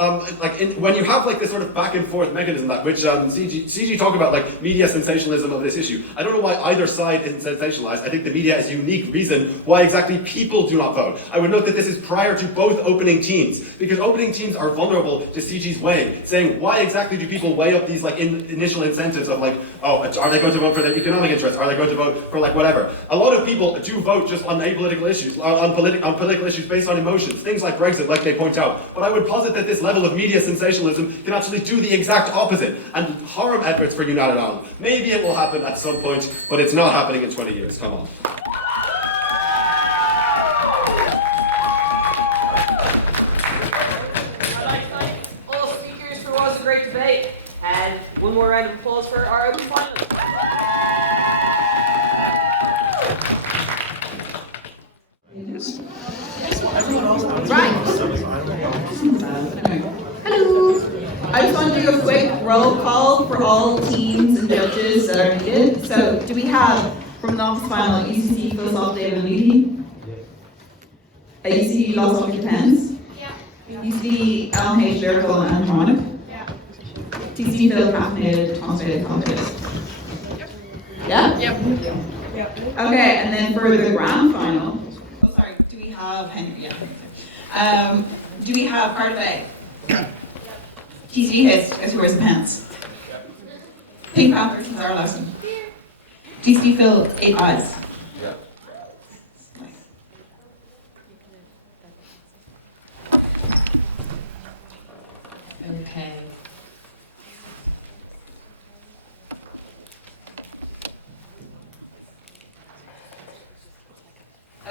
when you have this sort of back and forth mechanism that which CG talk about media sensationalism of this issue, I don't know why either side isn't sensationalized. I think the media is a unique reason why exactly people do not vote. I would note that this is prior to both opening teams, because opening teams are vulnerable to CG's weighing, saying why exactly do people weigh up these initial incentives of are they going to vote for their economic interests? Are they going to vote for whatever? A lot of people do vote just on apolitical issues, on political issues based on emotions, things like Brexit, like they point out. But I would posit that this level of media sensationalism can actually do the exact opposite and harm efforts for United Ireland. Maybe it will happen at some point, but it's not happening in 20 years. Come on. Great debate, and one more round of applause for our open finalists. Right. Hello. I just want to do a quick roll call for all teams and judges that are needed. So, do we have from novice final UCC Philosoph David Leahy? UCD Lost Off Your Pens? Yeah. UCD LMH Lyrical and Harmonic? Yeah. TC Phil Caffeinated Translated Contest? Yeah? Yep. Okay, and then for the grand final. Oh, sorry. Do we have Henry? Yeah. Do we have Cardiff A? TC Guess who wears the pants? Pink Panthers is our lesson. TC Phil 8 Eyes. Okay.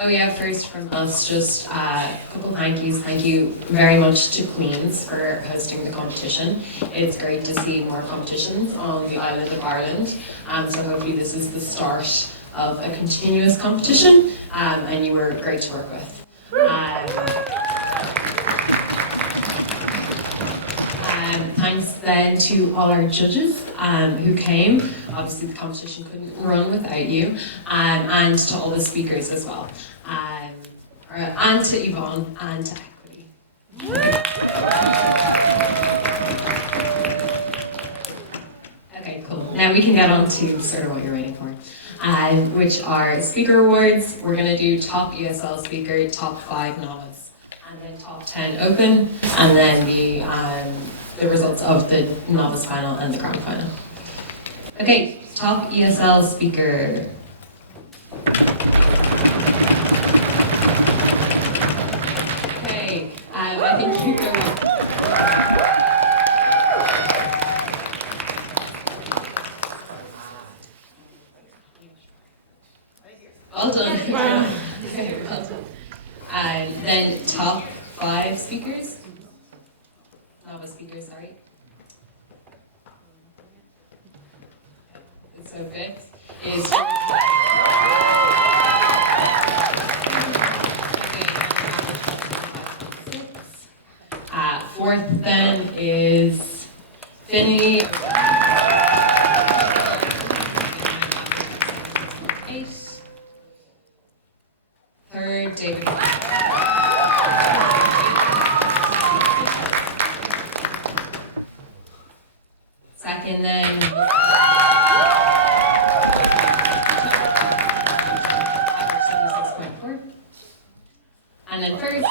Oh yeah, first from us, just a couple thank yous. Thank you very much to Queen's for hosting the competition. It's great to see more competitions on the island of Ireland. So hopefully this is the start of a continuous competition, and you were great to work with. Thanks then to all our judges who came. Obviously the competition couldn't run without you. And to all the speakers as well. And to Yvonne and to Equity. Okay, cool. Now we can get on to sort of what you're waiting for. Which are speaker awards. We're going to do top ESL speaker, top 5 novice, and then top 10 open, and then the results of the novice final and the grand final. Okay, top ESL speaker. Okay, I think you go. Well done. Okay, well done. Then top 5 speakers. Novice speakers, sorry. It's so good. Is fourth then is Finny. 8. Third, David. Second then. Average 76.4. And then first.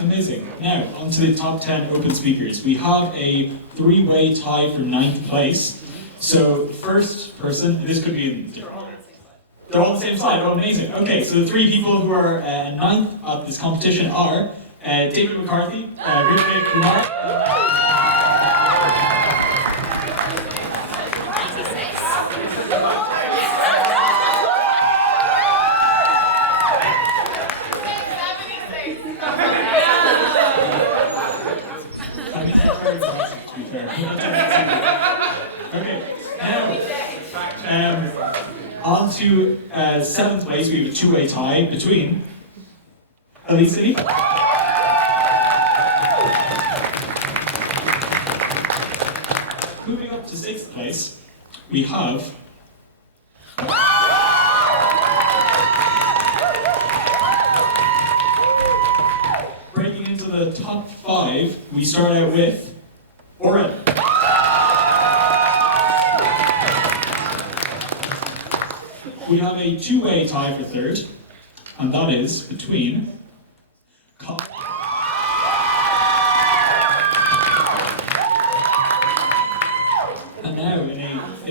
Amazing. Now, on to the top 10 open speakers. We have a 3-way tie for 9th place. So, first person, and this could be in different order. They're all on the same side. Oh, amazing. Okay, so the 3 people who are 9th at this competition are David McCarthy, Richard Kumar. Okay, now, on to 7th place, we have a 2-way tie between Elise and Eva. Moving up to 6th place, we have breaking into the top 5, we start out with Oren. We have a 2-way tie for 3rd, and that is between and now in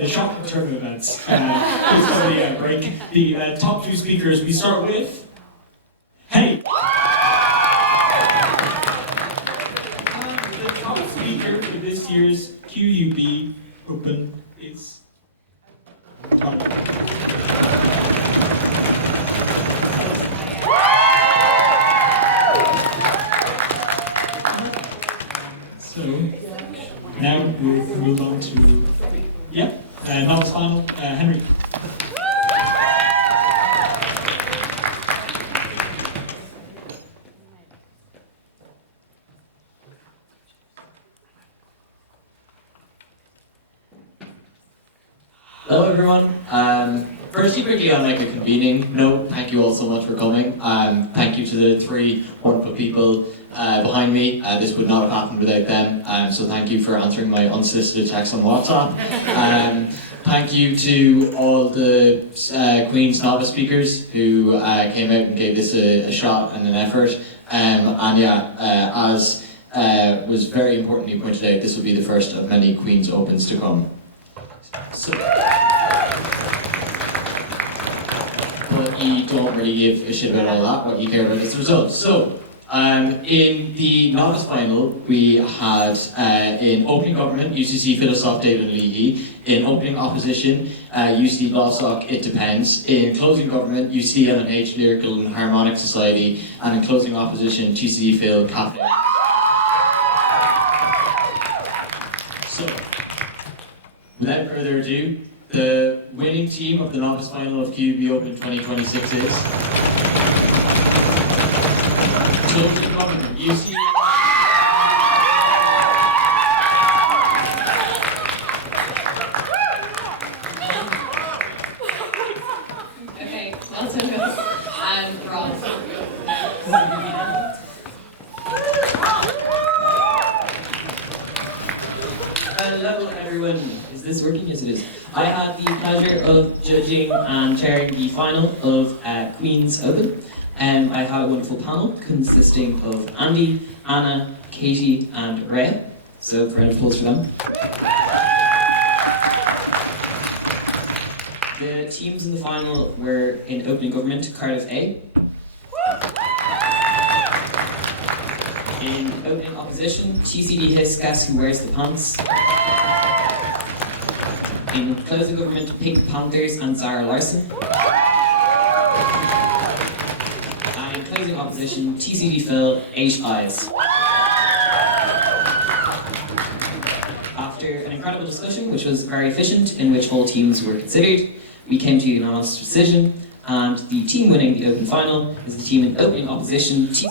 a shocking turn of events, break the top 2 speakers. We start with Henny. And the top speaker for this year's QUB Open is So, now we'll move on to, novice final, Henry. Hello everyone. Firstly, quickly on like a convening note, thank you all so much for coming. Thank you to the three wonderful people behind me. This would not have happened without them. So thank you for answering my unsolicited texts on WhatsApp. Thank you to all the Queen's novice speakers who came out and gave this a shot and an effort. As was very importantly pointed out, this will be the first of many Queen's Opens to come. So, but you don't really give a shit about all that. What you care about is the results. So, in the novice final, we had in opening government, UCC Philosoph David Leahy. In opening opposition, UC Lostock It Depends. In closing government, UC LNH Lyrical and Harmonic Society. And in closing opposition, TCD Phil Cafe. So, without further ado, the winning team of the novice final of QB Open 2026 is closing government, UC. Okay, well done, guys. And Ross. Hello everyone, is this working? Yes it is. I had the pleasure of judging and chairing the final of Queen's Open. I had a wonderful panel consisting of Andy, Anna, Katie and Rhea. So round of applause for them. The teams in the final were in opening government, Cardiff A. In opening opposition, TCD Hiss Guess Who Wears the Pants. In closing government, Pink Panthers and Zara Larson. And in closing opposition, TCD Phil, 8 Eyes. After an incredible discussion, which was very efficient, in which all teams were considered, we came to a unanimous decision, and the team winning the open final is the team in opening opposition, TCD